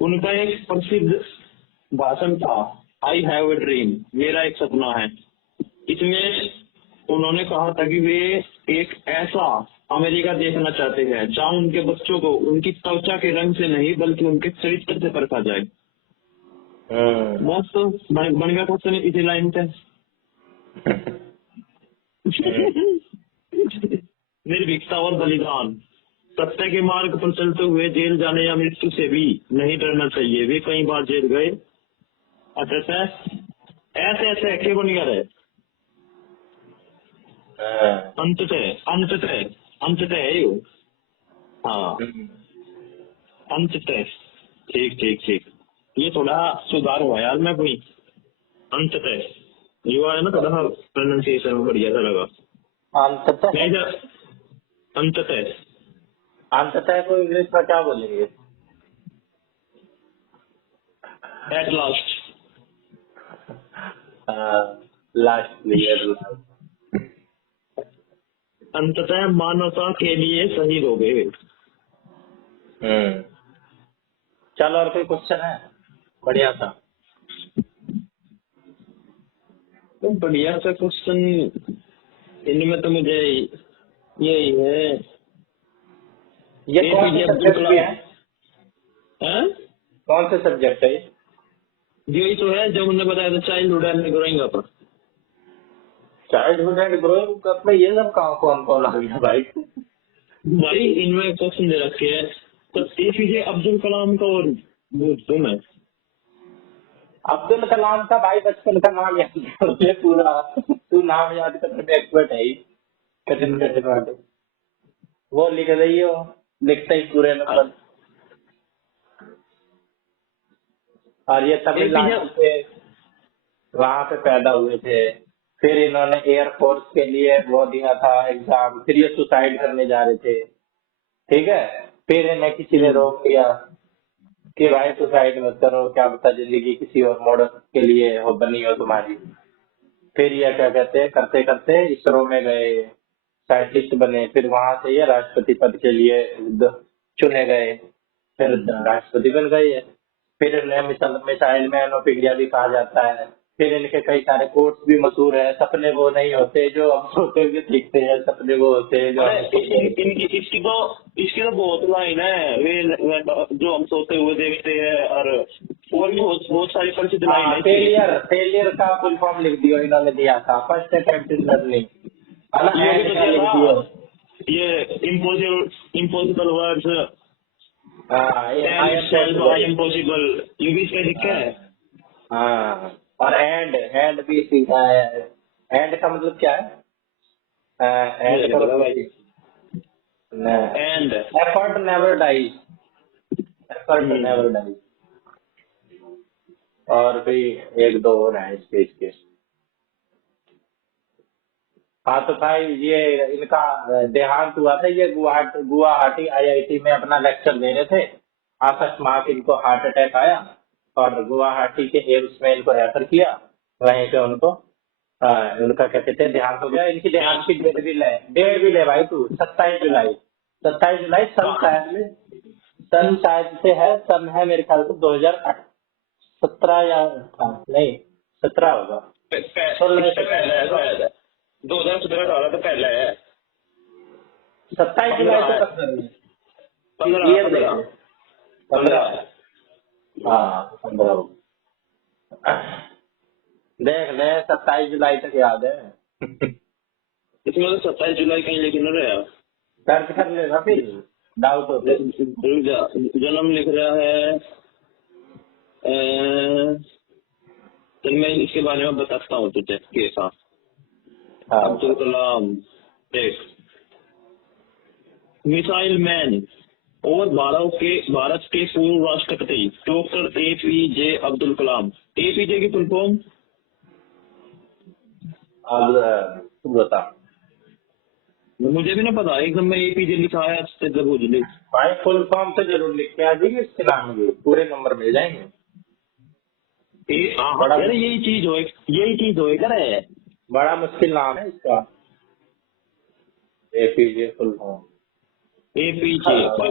उनका एक प्रसिद्ध भाषण था, आई हैव ए ड्रीम, मेरा एक सपना है। इसमें उन्होंने कहा था कि वे एक ऐसा अमेरिका देखना चाहते हैं जहाँ उनके बच्चों को उनकी त्वचा के रंग से नहीं बल्कि उनके चरित्र से परखा जाए। बस तो बन गया क्वेश्चन इसी लाइन से। निर्भीकता और बलिदान। सत्य के मार्ग पर चलते हुए जेल जाने या मृत्यु से भी नहीं डरना चाहिए। वे कई बार जेल गए। अच्छा ऐसे ऐसे बन गया रहे। अंततः है यो। हाँ, अंततः। ठीक। ये थोड़ा सुधार हुआ यार, मैं कोई अंततः युवा है ना, थोड़ा प्रोनाउंसिएशन बढ़िया सा लगा। अंततः को इंग्लिश में क्या बोलेंगे? At last. लास्ट। अंततः मानवता के लिए शहीद हो गए। चलो, और कोई क्वेश्चन है? बढ़िया सा क्वेश्चन इनमें तो मुझे यही है। ये कौन से सब्जेक्ट है? कौन से सब्जेक्ट है? यही तो है जो उन्होंने बताया था, childhood and growing up. Childhood and growing up में ये सब कौन आ गया भाई? इनमें क्वेश्चन दे रखे हैं तो एपीजे अब्दुल कलाम का और तुम है अब्दुल कलाम का भाई बचपन का नाम याद है पूरा। तू नाम याद करने में एक्सपर्ट है ही। कठिन वाले वो लिख रही हो, लिखते ही पूरे नंबर। और ये तमिलनाडु से वहां पे पैदा हुए थे। फिर इन्होंने एयरफोर्स के लिए वो दिया था एग्जाम, फिर ये सुसाइड करने जा रहे थे। ठीक है, फिर इन्हें किसी ने रोक लिया कि भाई सुसाइड मत करो, क्या पता जिंदगी किसी और मॉडल के लिए हो बनी हो तुम्हारी। फिर ये क्या कहते हैं, करते करते इसरो में गए, साइंटिस्ट बने, फिर वहां से ये राष्ट्रपति पद के लिए चुने गए, फिर राष्ट्रपति बन गए। फिर इन्हें मिसाइल मैन ऑफ इंडिया भी कहा जाता है। फिर इनके कई सारे कोट्स भी मशहूर है, सपने वो नहीं होते जो हम सोते हुए दिखते हैं, सपने वो होते हैं जो अरे हम इसकी तो बहुत लाइन है, वे जो हम सोते हुए देखते हैं, और भी बहुत सारी प्रसिद्ध लाइन है इसकी। फेलियर का फुल फॉर्म लिख दियो, इन्होंने दिया था फर्स्ट अटेम्प्ट इन लर्निंग। ये भी तो का लिख दिया दियो। था, ये इम्पॉसिबल वर्ड्स, हाँ, ये आई एम इम्पॉसिबल, ये भी इसका लिखा है। हाँ, और एंड भी सीखा है। एंड का मतलब क्या है? एंड का मतलब and effort never dies, effort never dies. और भी एक दो और हैं इसके इसके। हाँ तो भाई ये इनका देहांत हुआ था, ये गुवाहाटी आईआईटी में अपना लेक्चर दे रहे थे, अकस्मात इनको हार्ट अटैक आया और गुवाहाटी के एम्स में इनको रेफर किया। वहीं पे उनको उनका क्या कहते हैं देहांत हो गया। इनकी देहांत की डेट भी ले भाई तू, 27 जुलाई। 27 जुलाई सन शायद से है, सन है मेरे ख्याल से 2017 या नहीं 17 होगा। 2017 तो पहले है। 27 जुलाई से 15 हाँ 15। देख ले 27 जुलाई तक याद है। इसमें तो 27 जुलाई कहीं लेकिन नहीं रहा, सर्च कर लेना फिर डाउट हो तो। जन्म लिख रहा है। तो मैं इसके बारे में बताता हूँ तुझे के साथ। अब्दुल कलाम, देख, मिसाइल मैन और भारत के पूर्व राष्ट्रपति doctor APJ Abdul Kalam. APJ की फुल फॉर्म अब बता। मुझे भी ना पता, एकदम में APJ लिखा है भाई फुल फॉर्म तो जरूर लिख के आ जाइए, इसके नाम के पूरे नंबर मिल जाएंगे। यार यही चीज हो करे, बड़ा मुश्किल नाम है इसका, APJ फुल फॉर्म। APJ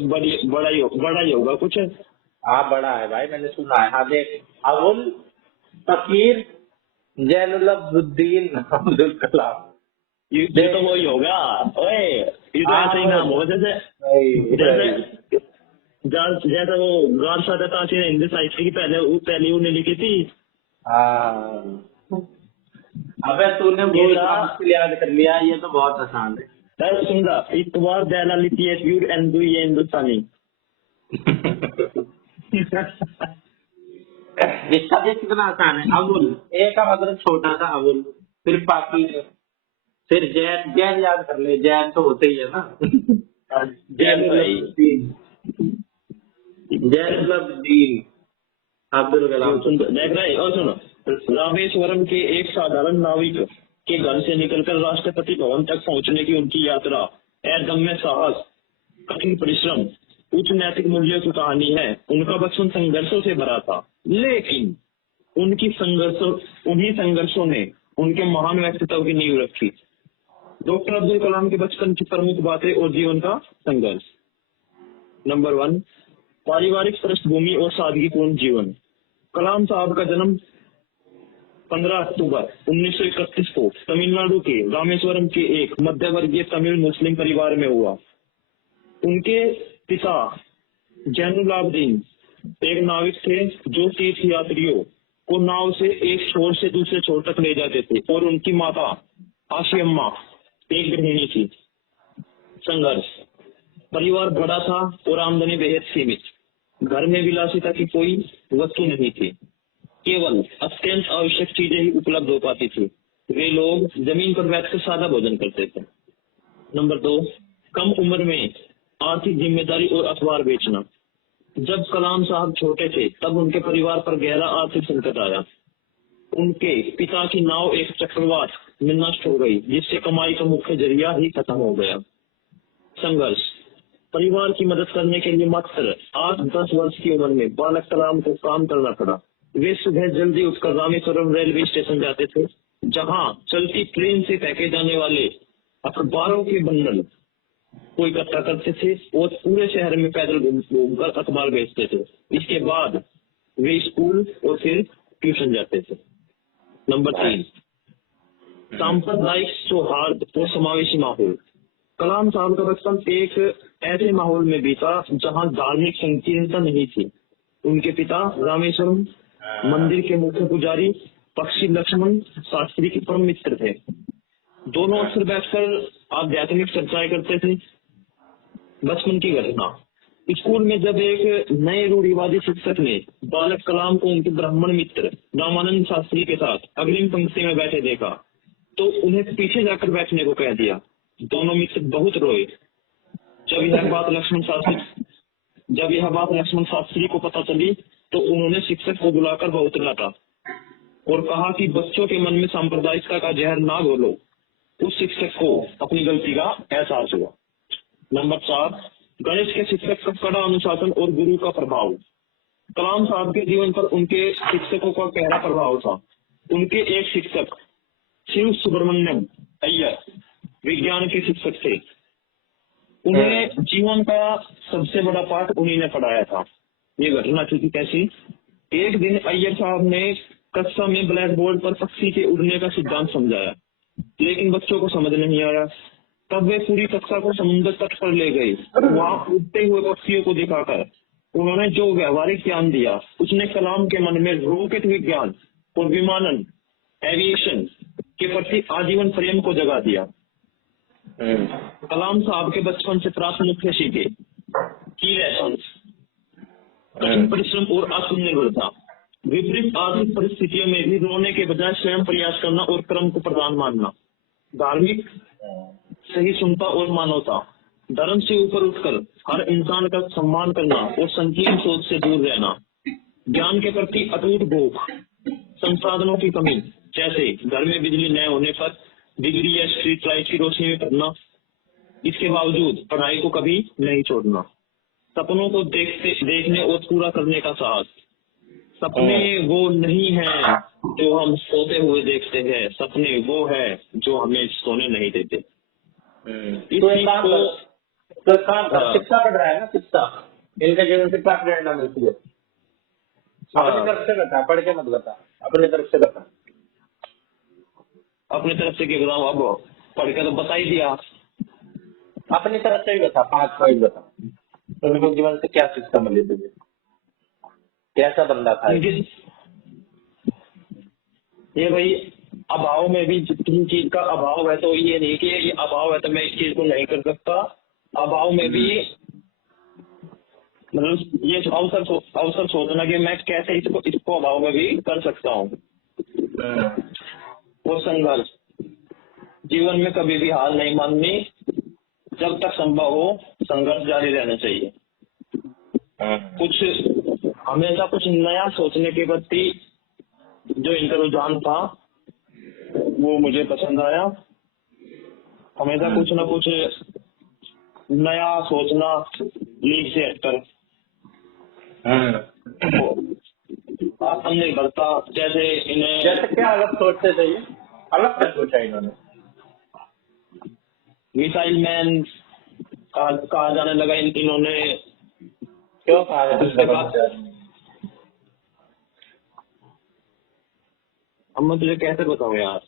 बड़ा ही होगा कुछ। हाँ बड़ा है भाई, मैंने सुना है। हाँ देख, अबुल फकीर जैनुलब्दीन अब्दुल कलाम। ये तो वही होगा। ओए ये तो ऐसा ही नाम होगा जैसे वो गौर सादा तासीर हिंदी साहित्य की पहले उन्हें लिखी थी। अबे तूने मुश्किल याद कर लिया, ये तो बहुत आसान है। सुनगा इतवार दैला लिखी है प्यूर एंड ये हिंदुस्तानी। इसका भी कितना आसान है। अबुल, ए का मतलब छोटा सा अबुल, फिर पाकी, फिर जैन याद कर ले, जैन तो होते ही है ना। जैनुलब्दीन अब्दुल कलाम। देख रहे और सुनो, रामेश्वरम के एक साधारण नाविक के घर से निकलकर राष्ट्रपति भवन तक पहुंचने की उनकी यात्रा अदम्य साहस, कठिन परिश्रम, उच्च नैतिक मूल्यों की कहानी है। उनका बचपन संघर्षों से भरा था, लेकिन उन्हीं संघर्षों ने उनके महान व्यक्तित्व की नींव रखी। डॉक्टर अब्दुल कलाम के बचपन की प्रमुख बातें और जीवन का संघर्ष। नंबर 1, पारिवारिक पृष्ठभूमि और सादगीपूर्ण जीवन। कलाम साहब का जन्म 15 अक्टूबर 1931 को तमिलनाडु के रामेश्वरम के एक मध्यवर्गीय तमिल मुस्लिम परिवार में हुआ। उनके पिता जैनुलाब्दीन एक नाविक थे जो तीर्थ यात्रियों को नाव से एक छोर से दूसरे छोर तक ले जाते थे, और उनकी माता आशियम्मा एक गृहिणी थी। संघर्ष। परिवार बड़ा था और आमदनी बेहद सीमित। घर में विलासिता की कोई वस्तु नहीं थी, केवल अत्यंत आवश्यक चीजें ही उपलब्ध हो पाती थी। वे लोग जमीन पर बैठकर सादा भोजन करते थे। नंबर 2, कम उम्र में आर्थिक जिम्मेदारी और अखबार बेचना। जब कलाम साहब छोटे थे तब उनके परिवार पर गहरा आर्थिक संकट आया। उनके पिता की नाव एक चक्रवात में नष्ट हो गई, जिससे कमाई का मुख्य जरिया ही खत्म हो गया। संघर्ष। परिवार की मदद करने के लिए मात्र 8-10 वर्ष की उम्र में बालक कलाम को काम करना पड़ा। वे सुबह जल्दी उठकर रामेश्वरम रेलवे स्टेशन जाते थे, जहां चलती ट्रेन से फेंके जाने वाले अखबारों के बंडल को इकट्ठा करते थे और पूरे शहर में पैदल घूमकर अखबार बेचते थे। इसके बाद वे स्कूल और फिर ट्यूशन जाते थे। नंबर 3, सांप्रदायिक सौहार्द और समावेशी माहौल। कलाम साहब का बचपन एक ऐसे माहौल में बीता जहां धार्मिक संकीर्णता नहीं थी। उनके पिता रामेश्वरम मंदिर के मुख्य पुजारी पक्षी लक्ष्मण शास्त्री के परम मित्र थे। दोनों अक्सर बैठकर आध्यात्मिक चर्चाएं करते थे। बचपन की घटना। स्कूल में जब एक नए रूढ़िवादी शिक्षक ने बालक कलाम को उनके ब्राह्मण मित्र रामानंद शास्त्री के साथ अग्रिम पंक्ति में बैठे देखा, तो उन्हें पीछे जाकर बैठने को कह दिया। दोनों मित्र बहुत रोए। जब यह बात लक्ष्मण शास्त्री को पता चली, तो उन्होंने शिक्षक को बुलाकर बहुत डांटा और कहा कि बच्चों के मन में सांप्रदायिकता का जहर ना घोलो। उस शिक्षक को अपनी गलती का एहसास हुआ। नंबर 4, गणेश के शिक्षक का कड़ा अनुशासन और गुरु का प्रभाव। कलाम साहब के जीवन पर उनके शिक्षकों का गहरा प्रभाव था। उनके एक शिक्षक शिव सुब्रमण्यम अय्यर विज्ञान के शिक्षक थे। उन्हें जीवन का सबसे बड़ा पाठ उन्हीं ने पढ़ाया था। ये घटना थी कैसी? एक दिन अय्यर साहब ने कक्षा में ब्लैक बोर्ड पर पक्षी के उड़ने का सिद्धांत समझाया, लेकिन बच्चों को समझ नहीं आया। तब वे पूरी कक्षा को समुद्र तट पर ले गए। वहां उड़ते हुए पक्षियों को दिखाकर उन्होंने जो व्यवहारिक ज्ञान दिया, उसने कलाम के मन में रॉकेट विज्ञान और विमानन एविएशन के प्रति आजीवन प्रेम को जगा दिया। कलाम साहब के बचपन से प्राप्त मुख्य सीखे की लेसन: कठिन परिश्रम और आत्मनिर्भरता। विपरीत आर्थिक परिस्थितियों में भी रोने के बजाय स्वयं प्रयास करना और कर्म को प्रधान मानना। धार्मिक सहिष्णुता और मानवता। धर्म से ऊपर उठकर हर इंसान का सम्मान करना और संकीर्ण सोच से दूर रहना। ज्ञान के प्रति अटूट भूख। संसाधनों की कमी, जैसे घर में बिजली न होने पर बिजली या स्ट्रीट लाइट की रोशनी में पढ़ना। इसके बावजूद पढ़ाई को कभी नहीं छोड़ना। सपनों को देखने और पूरा करने का साहस। सपने वो नहीं है जो हम सोते हुए देखते हैं, सपने वो है जो हमें सोने नहीं देते। शिक्षा पढ़ रहा है ना, शिक्षा इनके जीवन से क्या प्रेरणा मिलती है? अपनी तरफ से बता, पढ़ के मत बता, अपनी तरफ से बता। अपनी तरफ से क्या बताऊं? अब पढ़ के तो बता ही दिया। अपनी तरफ से ही बता, 5 पॉइंट बता। उनके जीवन से क्या शिक्षा मिली तुझे? कैसा बंदा था ये? भाई, अभाव में भी जितनी चीज का अभाव है, तो ये नहीं कि ये अभाव है तो मैं इस चीज को नहीं कर सकता। अभाव में भी मतलब ये अवसर सोचना कि मैं कैसे इसको अभाव में भी कर सकता हूँ। वो संघर्ष। जीवन में कभी भी हार नहीं माननी। जब तक संभव हो संघर्ष जारी रहना चाहिए। हमेशा कुछ नया सोचने के प्रति जो इनका रुझान था वो मुझे पसंद आया। हमेशा कुछ ना कुछ नया सोचना, लीक से हटकर। आत्मनिर्भरता, जैसे क्या अलग सोचते थे? ये अलग क्या सोचा इन्होंने? मिसाइल मैन कहा जाने लगा इन्होंने। क्यों कहा जाने लगा? अब मैं तुझे कैसे बताऊं यार?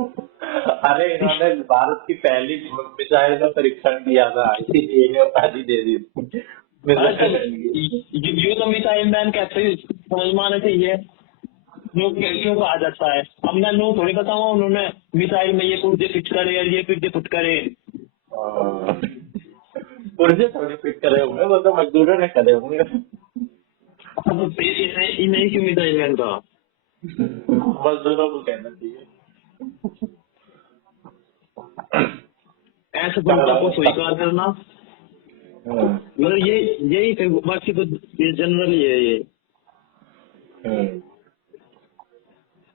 अरे इन्होंने भारत की पहली मिसाइल का परीक्षण किया था, इसीलिए इन्हें उपाधि दे दी। ये तो मिसाइल मैन कैसे समझ में आना चाहिए? क्यों कहा जाता है? अब मैं नो थोड़ी बताऊंगा उन्होंने मिसाइल में ये पुर्जे फिट करे और ये पुर्जे फुट करे। पुर्जे थोड़ी फिट करे होंगे, वो तो मजदूरों ने करे होंगे। इन्हीं की मिसाइल मैन का मजदूरों को कहना चाहिए। ऐसे जनता को स्वीकार करना, मतलब यही बाकी तो ये जनरली है ये।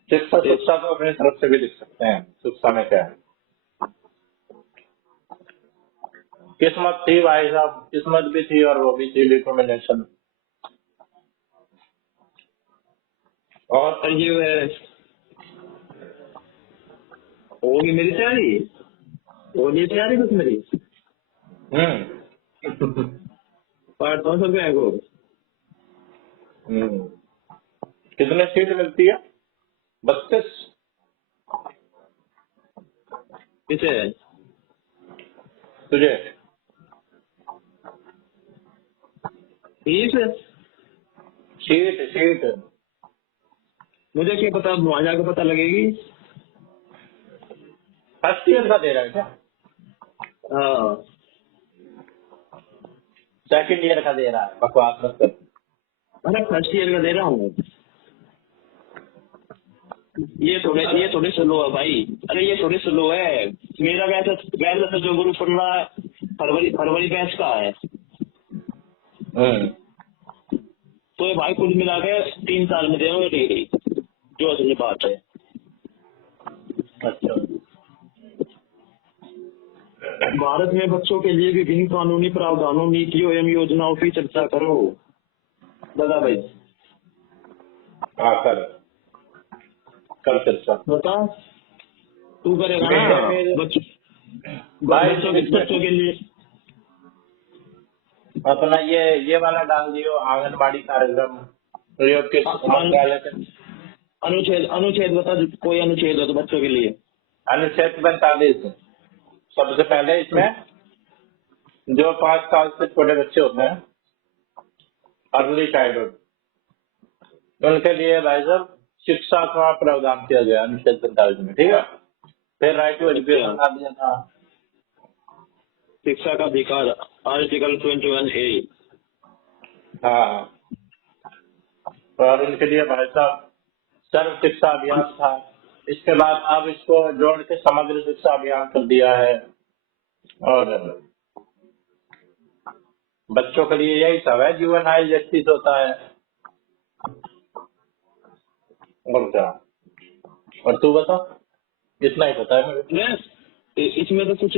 शिक्षा तो अपने तरफ से भी लिख सकते हैं। शिक्षा में क्या है? किस्मत थी भाई साहब, किस्मत भी थी और वो भी थी डिटर्मिनेशन। और ये है, होगी मेरी तैयारी, होगी तैयारी कुछ मेरी। पार्ट कौन सा क्या है वो? कितने सीट मिलती है? 32। किसे? तुझे? 30? सीट मुझे क्या पता, वहां जाकर पता लगेगी। फर्स्ट ईयर का दे रहा है क्या? हाँ, सेकंड ईयर का दे रहा है? बकवास मत कर। अरे फर्स्ट ईयर का दे रहा हूँ। ये थोड़े स्लो है भाई, अरे ये थोड़े स्लो है। मेरा वैसा तो जो ग्रुप पढ़ रहा है फरवरी बैच का है। तो ये भाई कुल मिला के 3 साल में देंगे डिग्री, जो असली बात है। अच्छा, भारत में बच्चों के लिए विभिन्न कानूनी प्रावधानों, नीतियों एवं योजनाओं की चर्चा करो। बता भाई, हाँ कर चर्चा। बता, तू करेगा मैं ना? मेरे- बच्चों के लिए अपना ये वाला डाल दियो, आंगनबाड़ी कार्यक्रम प्रयोग के मंत्रालय के। अनुच्छेद बता, कोई अनुच्छेद हो तो बच्चों के लिए। अनुच्छेद 45। सबसे पहले इसमें जो 5 साल से छोटे बच्चे होते हैं, अर्ली चाइल्डहुड, उनके लिए भाई साहब शिक्षा का प्रावधान किया गया अनुच्छेद 45 में। ठीक है, फिर राइट टू एजुकेशन डाल दिया था। शिक्षा का अधिकार आर्टिकल 21A। हाँ, और उनके लिए भाई साहब सर्व शिक्षा अभियान था। इसके बाद अब इसको जोड़ के समग्र शिक्षा अभियान कर दिया है। और बच्चों के लिए यही सब है, जुवेनाइल जस्टिस होता है। और क्या? और तू बता, इतना ही पता है मुझे। इसमें तो कुछ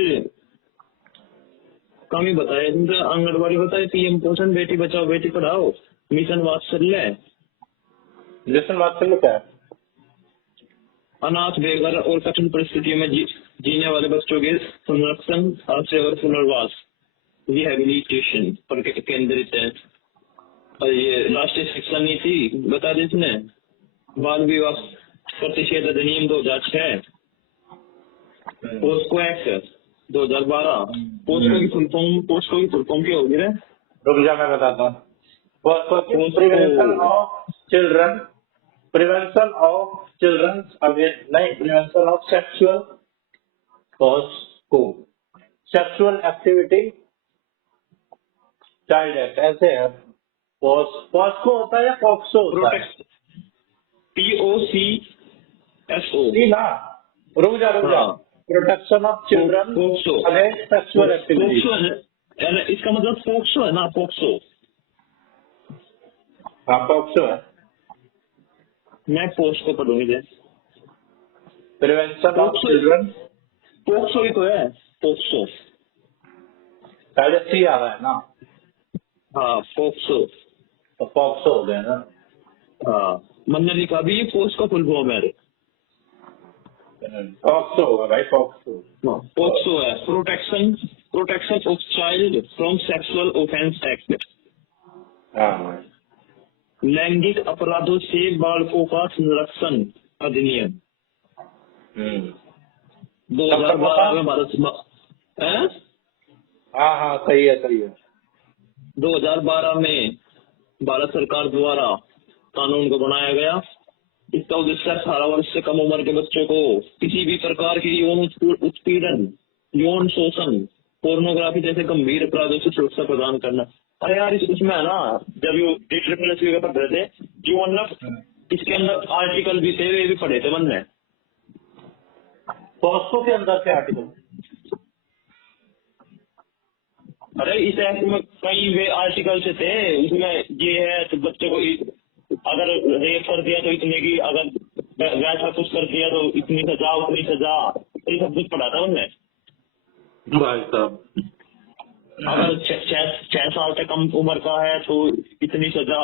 कम ही बताया। इनका आंगनबाड़ी बताए, पीएम पोषण, बेटी बचाओ बेटी पढ़ाओ, मिशन वात्सल्य, मिशन वात्सल्य क्या है? अनाथ, बेघर और कठिन परिस्थितियों में जीने वाले बच्चों के संरक्षण, आश्रय और पुनर्वास, रिहेबिलिटेशन पर केंद्रित है। और ये राष्ट्रीय शिक्षा नीति बता दी इसने, बाल विवाह प्रतिषेध अधिनियम 2006, पोस्को एक्ट 2012। पोस्को की फुल फॉर्म क्या होगी रे? रुक जा, मैं बताता हूँ। प्रिवेंशन ऑफ चिल्ड्रन नहीं, prevention of sexual activity child act, ऐसे है। पॉस्को होता है या पॉक्सो होता है? POCSO ना, रुक जा। Protection of children against sexual activity. इसका मतलब पोक्सो है ना, पोक्सो। हाँ, पॉक्सो है। मैं पोस्को पढ़ूंगी दे। प्रिवेंशन ऑफ चिल्ड्रन, पोक्सो ही तो है, पोक्सो। पहले सी आ रहा है ना? हाँ, पोक्सो। तो पॉक्सो हो गया ना? हाँ, मंडली का भी पोस्को फुल फॉर्म है। पॉक्सो होगा भाई, पॉक्सो। पोक्सो है, protection of child from sexual offence act. हाँ, लैंगिक अपराधों से बालकों का संरक्षण अधिनियम 2012 में हाँ, सही है। 2012 में भारत सरकार द्वारा कानून को बनाया गया। इसका उद्देश्य 18 वर्ष से कम उम्र के बच्चों को किसी भी प्रकार की यौन उत्पीड़न, यौन शोषण, पोर्नोग्राफी जैसे गंभीर अपराधों से सुरक्षा प्रदान करना। अरे यार, इसमें है ना, जब ये डिटरमिनेसी का पढ़ रहे थे, जो मतलब इसके अंदर आर्टिकल भी थे, वे भी पढ़े थे मन में। पॉस्को के अंदर के आर्टिकल? अरे इस एक्ट में कई वे आर्टिकल से थे, उसमें ये है तो बच्चों को अगर रेप कर दिया तो इतने की, अगर वैसा कुछ कर दिया तो इतनी सजा, उतनी सजा, ये सब कुछ पढ़ा था उनने भाई साहब। अगर 6 साल से कम उम्र का है तो इतनी सजा,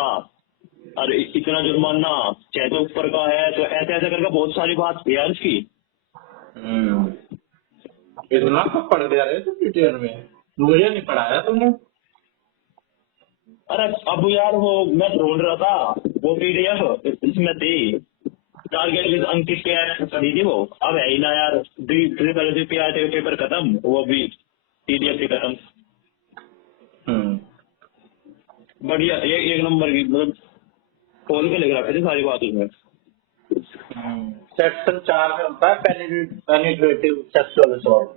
और इतना जुर्माना, 6 से ऊपर का है तो ऐसे ऐसे करके बहुत सारी बात थी यार इसकी। इतना सब पढ़ गया रे तू पीटीआर में, मुझे नहीं पढ़ाया तुमने। अरे अब यार वो मैं ढूंढ रहा था, वो पीडीएफ इसमें थी, टारगेट विद अंकित के करी थी वो, अब है ही ना यार। पेपर खत्म, वो भी पीडीएफ भी खत्म। बढ़िया, एक नंबर की, मतलब खोल के लिख रखे थे सारी बात उसमें। सेक्शन 4 में होता है पेनिट्रेटिव सेक्सुअल असॉल्ट,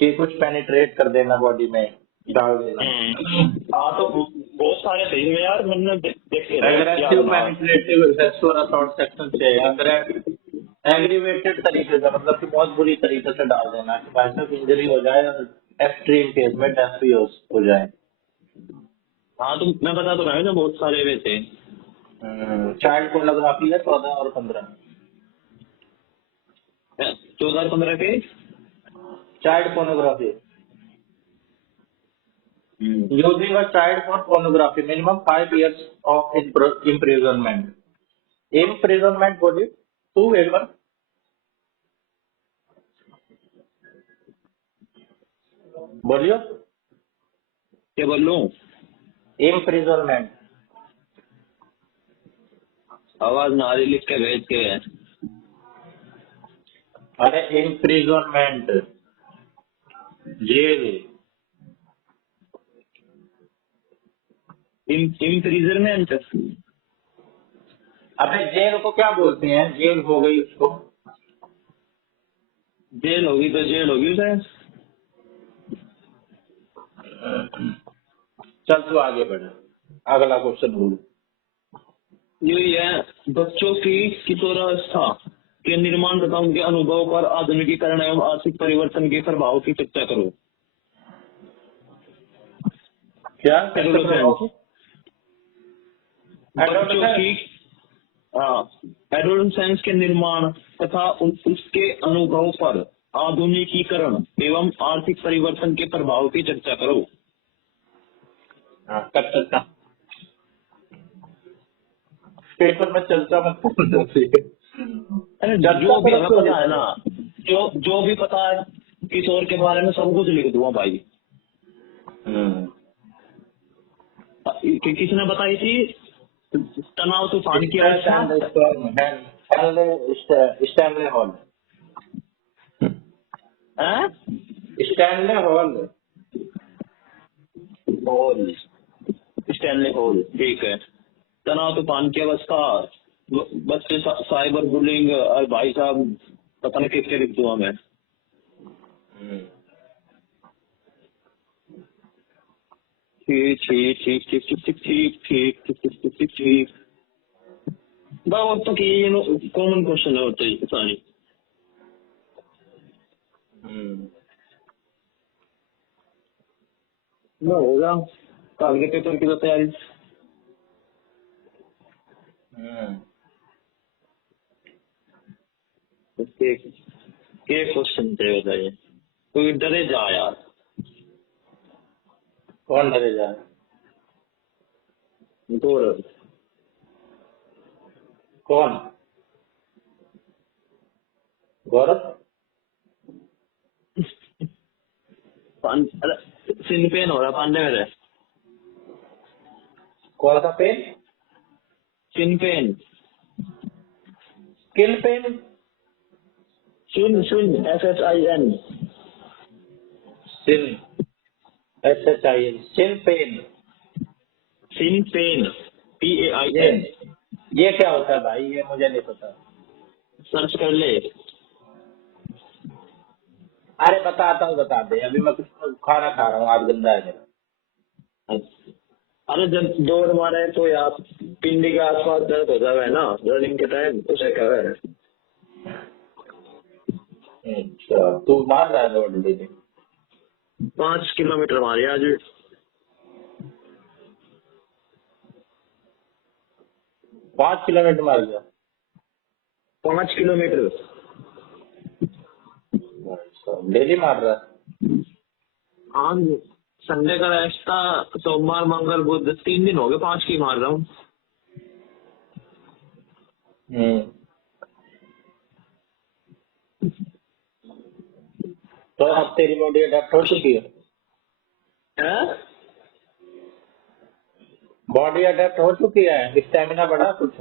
कि कुछ पेनिट्रेट कर देना बॉडी में, डाल देना। हाँ तो बहुत सारे थे इसमें यार, मैंने देखे aggressive penetrative sexual assault section 6 aggravated तरीके से, मतलब कि बहुत बुरी तरीके से डाल देना कि भाई साहब इंजरी हो जाए और एक्सट्रीम केस में डेथ भी हो जाए। हाँ तो मैं बता तो रहा हूँ, बहुत सारे वे थे। चाइल्ड पोर्नोग्राफी है 14 और 15। 14 15 के child pornography, using a child for pornography minimum 5 years of imprisonment। imprisonment बोलिए टू एवर, बोलियो क्या बोल लूँ? imprisonment। आवाज नारी लिख के भेज के। अरे imprisonment जेल। इम्प्रिजनमेंट, अबे जेल को क्या बोलते हैं, जेल हो गई उसको। जेल होगी तो जेल होगी उसे। चल तू आगे बढ़, अगला क्वेश्चन बोल। यही है, बच्चों की किशोरावस्था के निर्माण तथा उनके अनुभव पर आधुनिकीकरण एवं आर्थिक परिवर्तन के प्रभाव की चर्चा करो। क्या बच्चों की एडोलेसेंस के निर्माण तथा उसके अनुभव पर आधुनिकीकरण एवं आर्थिक परिवर्तन के प्रभाव की चर्चा करो। कर सकता, पेपर में चर्चा मत करना चाहिए। अरे जो भी हमें पता है ना, जो भी पता है किशोर के बारे में सब कुछ लिख दूंगा भाई। किसने बताई थी? तनाव तूफान की अवस्था, Stanley hall. Stanley hall, Stanley hall, ठीक है। तनाव तूफान की अवस्था, बच्चे साइबर बुलिंग, और भाई साहब पता नहीं किसके लिख दूंगा मैं। ठीक ठीक ठीक ठीक ठीक ठीक ठीक ठीक ठीक ठीक ठीक ठीक। अब तक ये कॉमन क्वेश्चन होते हैं सारी। होगा कल के पेपर की तो तैयारी। के क्वेश्चन थे बताइए, कोई डरे जा यार। कौन डरे जा? गौरव। कौन गौरव? सिन पेन हो रहा पांडे मेरे। कौन सा पेन? सिन पेन, स्किन पेन। सुन सुन SHIN, सिन SHIN, सिन पेन। सिन पेन PAIN। ये क्या होता है भाई, ये मुझे नहीं पता। सर्च कर ले। अरे बताता हूँ, बता दे, अभी मैं कुछ खाना खा रहा हूँ, आज गंदा है मेरा। अरे जब दौड़ मारे तो यार पिंडी के आसपास दर्द हो जाए ना रनिंग के टाइम, उसे क्या है। अच्छा, तू मार रहा है दौड़ डेली? 5 किलोमीटर मारी आज। 5 किलोमीटर मार गया? 5 किलोमीटर डेली मार रहा है? हाँ, संडे का रेस्ट था, सोमवार मंगल बुध 3 दिन हो गए, 5 की मार रहा हूँ। तो अब तेरी बॉडी अडेप्ट हो चुकी है, हैं? बॉडी अडेप्ट हो चुकी है, स्टेमिना बढ़ा कुछ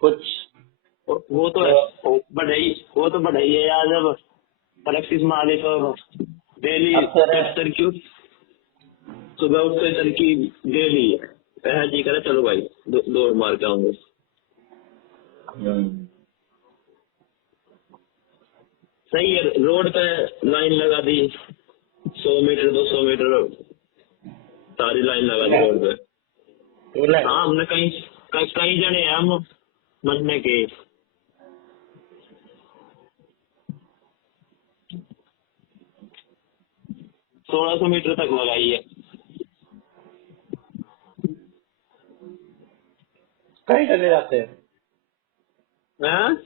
कुछ वो तो है, वो तो बढ़ाई है यार, जब प्रैक्टिस मारे तो डेली अब तेरे 70 की सुबह उठते चल की डेली है जी, करे चलो भाई दौड़ मार के आऊंगे। सही है, रोड पे लाइन लगा दी, 100 मीटर 200 मीटर सारी लाइन लगा दी रोड पे। तूने हाँ, हमने कई कई कई जने हैं हम मरने के। 1600 मीटर तक लगाई है। कई जगह जाते हैं, हैं?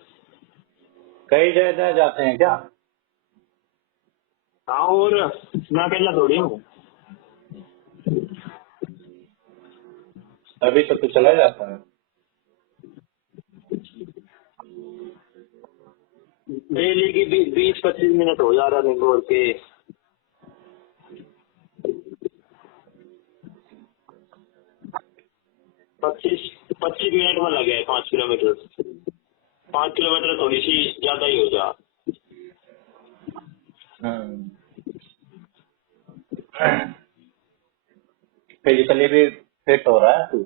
कई जगह जाते हैं क्या? हाँ, और मैं अकेला थोड़ी हूँ। अभी तो तू चला जाता है। डेली की 20-25 मिनट हो जा रहा है दौड़ के। 25 मिनट में लगे 5 किलोमीटर। 5 किलोमीटर थोड़ी सी ज्यादा ही हो जा। फिजिकली भी फिट हो रहा है तू,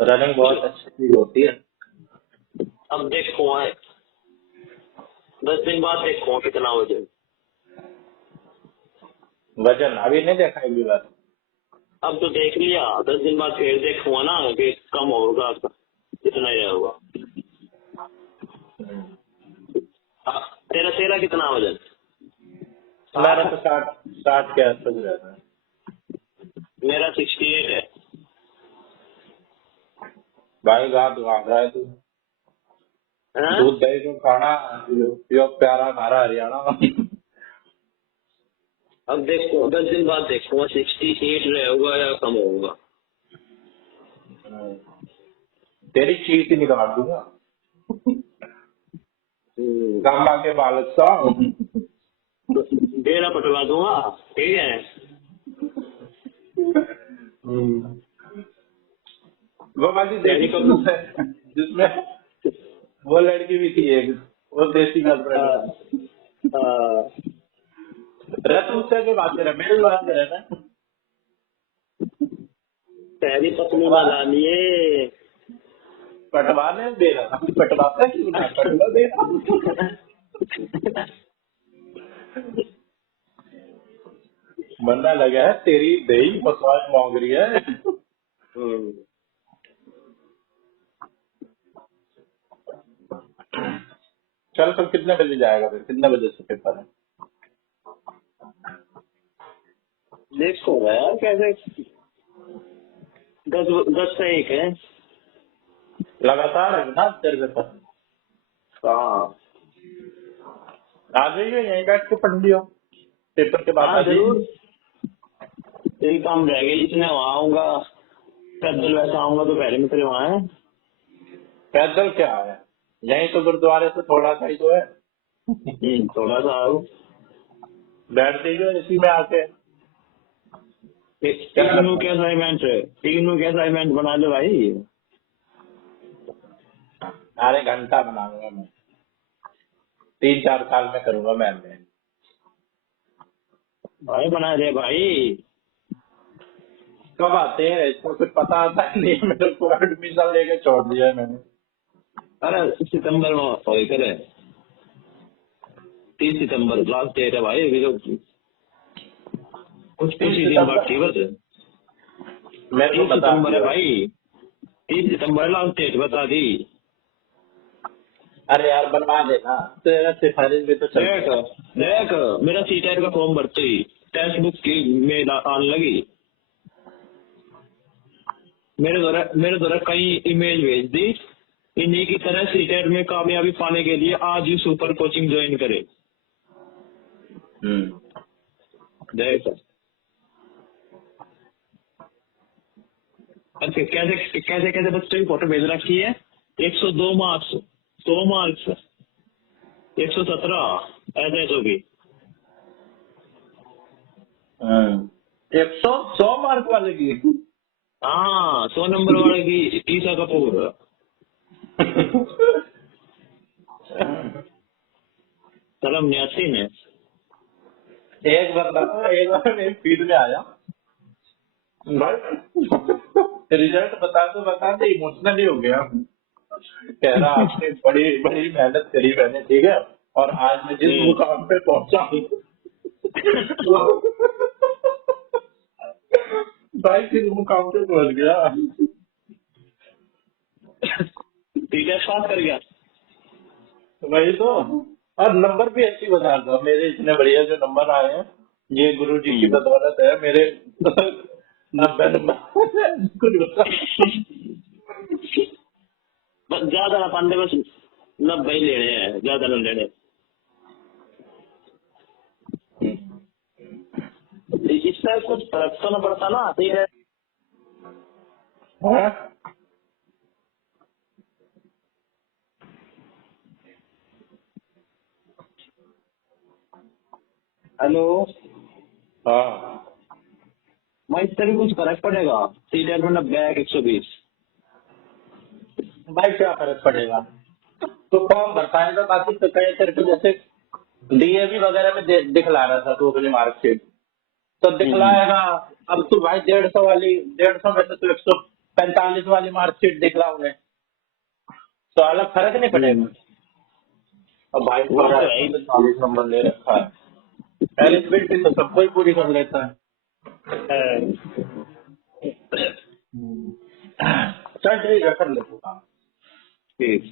रनिंग बहुत अच्छी चीज होती है। अब देखो 10 दिन बाद देखो कितना वजन। वजन अभी नहीं देखा एक भी बार। अब तो देख लिया, 10 दिन बाद फिर देखूंगा ना कि कम होगा, कितना ही होगा। तेरा तेरा कितना वजन? मेरा तो 60 के आसपास रहता है। मेरा 68 है। भाई बात भाग रहा है तू, हैं? दूध दही को खाना, यो प्यारा खारा हरियाणा। अब देखो 10 दिन बाद देखो 68 रहेगा या कम होगा। तेरी चीज ही निकाल दूंगा, हम्म, कामा के बालक सा। डेरा पटवा दूंगा, ठीक है। वो वाली देखी तुमने जिसमें वो लड़की भी थी एक, वो देसी गर्लफ्रेंड। रतन से की बात करें, मेरी बात करें ना। पहली पत्नी बना लिए। पटवाने दे रहा, पटवाता क्यों ना, पटवा दे रहा। बनना लगा है तेरी दही मसाज मांग रही है। चल फिर कितने बजे जाएगा, फिर कितने बजे से पेपर है? देखो यार कैसे 10 से 1 है। लगातार है ना तेरे पेपर? हाँ आ जाइए, यहीं बैठ के पढ़ लियो, पेपर के बाद हाँ आ जरूर, जाइए। यही काम रहेगा, जिसमें वहाँ आऊंगा पैदल, वैसा आऊंगा तो पहले में तेरे वहाँ है। पैदल क्या है, यहीं तो गुरुद्वारे से थोड़ा सा ही तो है। थोड़ा सा आओ। बैठ जाइए इसी में आके। तीनों के असाइनमेंट बना लो भाई। अरे घंटा बनाऊंगा मैं, 3-4 साल में करूंगा मैं। भाई बना दे भाई। कब आते हैं इसको कुछ पता आता है नहीं, मेरे को एडमिशन लेके छोड़ दिया है मैंने। अरे सितंबर में हो करे, 30 सितंबर लास्ट डेट है भाई, अभी तो कुछ ही दिन बाकी बस। मेरे को 30 बता सितंबर है दिया। भाई, 30 सितंबर लास्ट डेट बता दी। अरे यार बनवा देना, तेरा सिफारिश भी तो चल देख देख, मेरा सीटेट का फॉर्म भरते ही टेक्स्ट बुक की मेल आने लगी। मेरे द्वारा कई ईमेल भेज दी, इन्हीं की तरह सीटेट में कामयाबी पाने के लिए आज ही सुपर कोचिंग ज्वाइन करे। जय सर। अच्छा, कैसे कैसे कैसे बच्चों की फोटो भेज रखी है? 102 मार्क्स, 100 मार्क्स, 117 ऐसे होगी। 100 मार्क वाले की। हाँ, 100 नंबर वाले की ईशा कपूर। कलम 89 में। एक बार मेरी फील्ड में आया भाई, रिजल्ट बता दे इमोशनल ही हो गया। कह रहा आपने बड़ी बड़ी मेहनत करी मैंने, ठीक है, और आज मैं जिस मुकाम पे पहुंचा हूँ भाई किस मुकाम पे पहुंच गया। टीचर पास कर गया। वही तो। और नंबर भी ऐसी बता दो, मेरे इतने बढ़िया जो नंबर आए हैं ये गुरु जी की बदौलत है। मेरे 90 नंबर कुछ बता। बस ज्यादा ना पांडे, बस 90 ही लेने हैं, ज्यादा ना लेने। इससे कुछ फर्क तो ना पड़ता ना, ठीक है। हाँ? हेलो। हाँ मैं इससे भी कुछ फर्क पड़ेगा? सीटेट में 90 120। भाई क्या फर्क पड़ेगा? तो फॉर्म भरता है तो बाकी तो कई तरह जैसे डीएवी वगैरह में दिखला रहा था तू अपनी मार्कशीट, तो दिखलाएगा। अब तू भाई 150 में से तो 145 वाली मार्कशीट दिखला उन्हें, तो अलग फर्क नहीं पड़ेगा। अब भाई वो पर तो है ही। 40 नंबर ले रखा है, एलिजिबिलिटी तो सबको ही पूरी कर लेता है। चल ठीक है, कर ले तू काम। ठीक।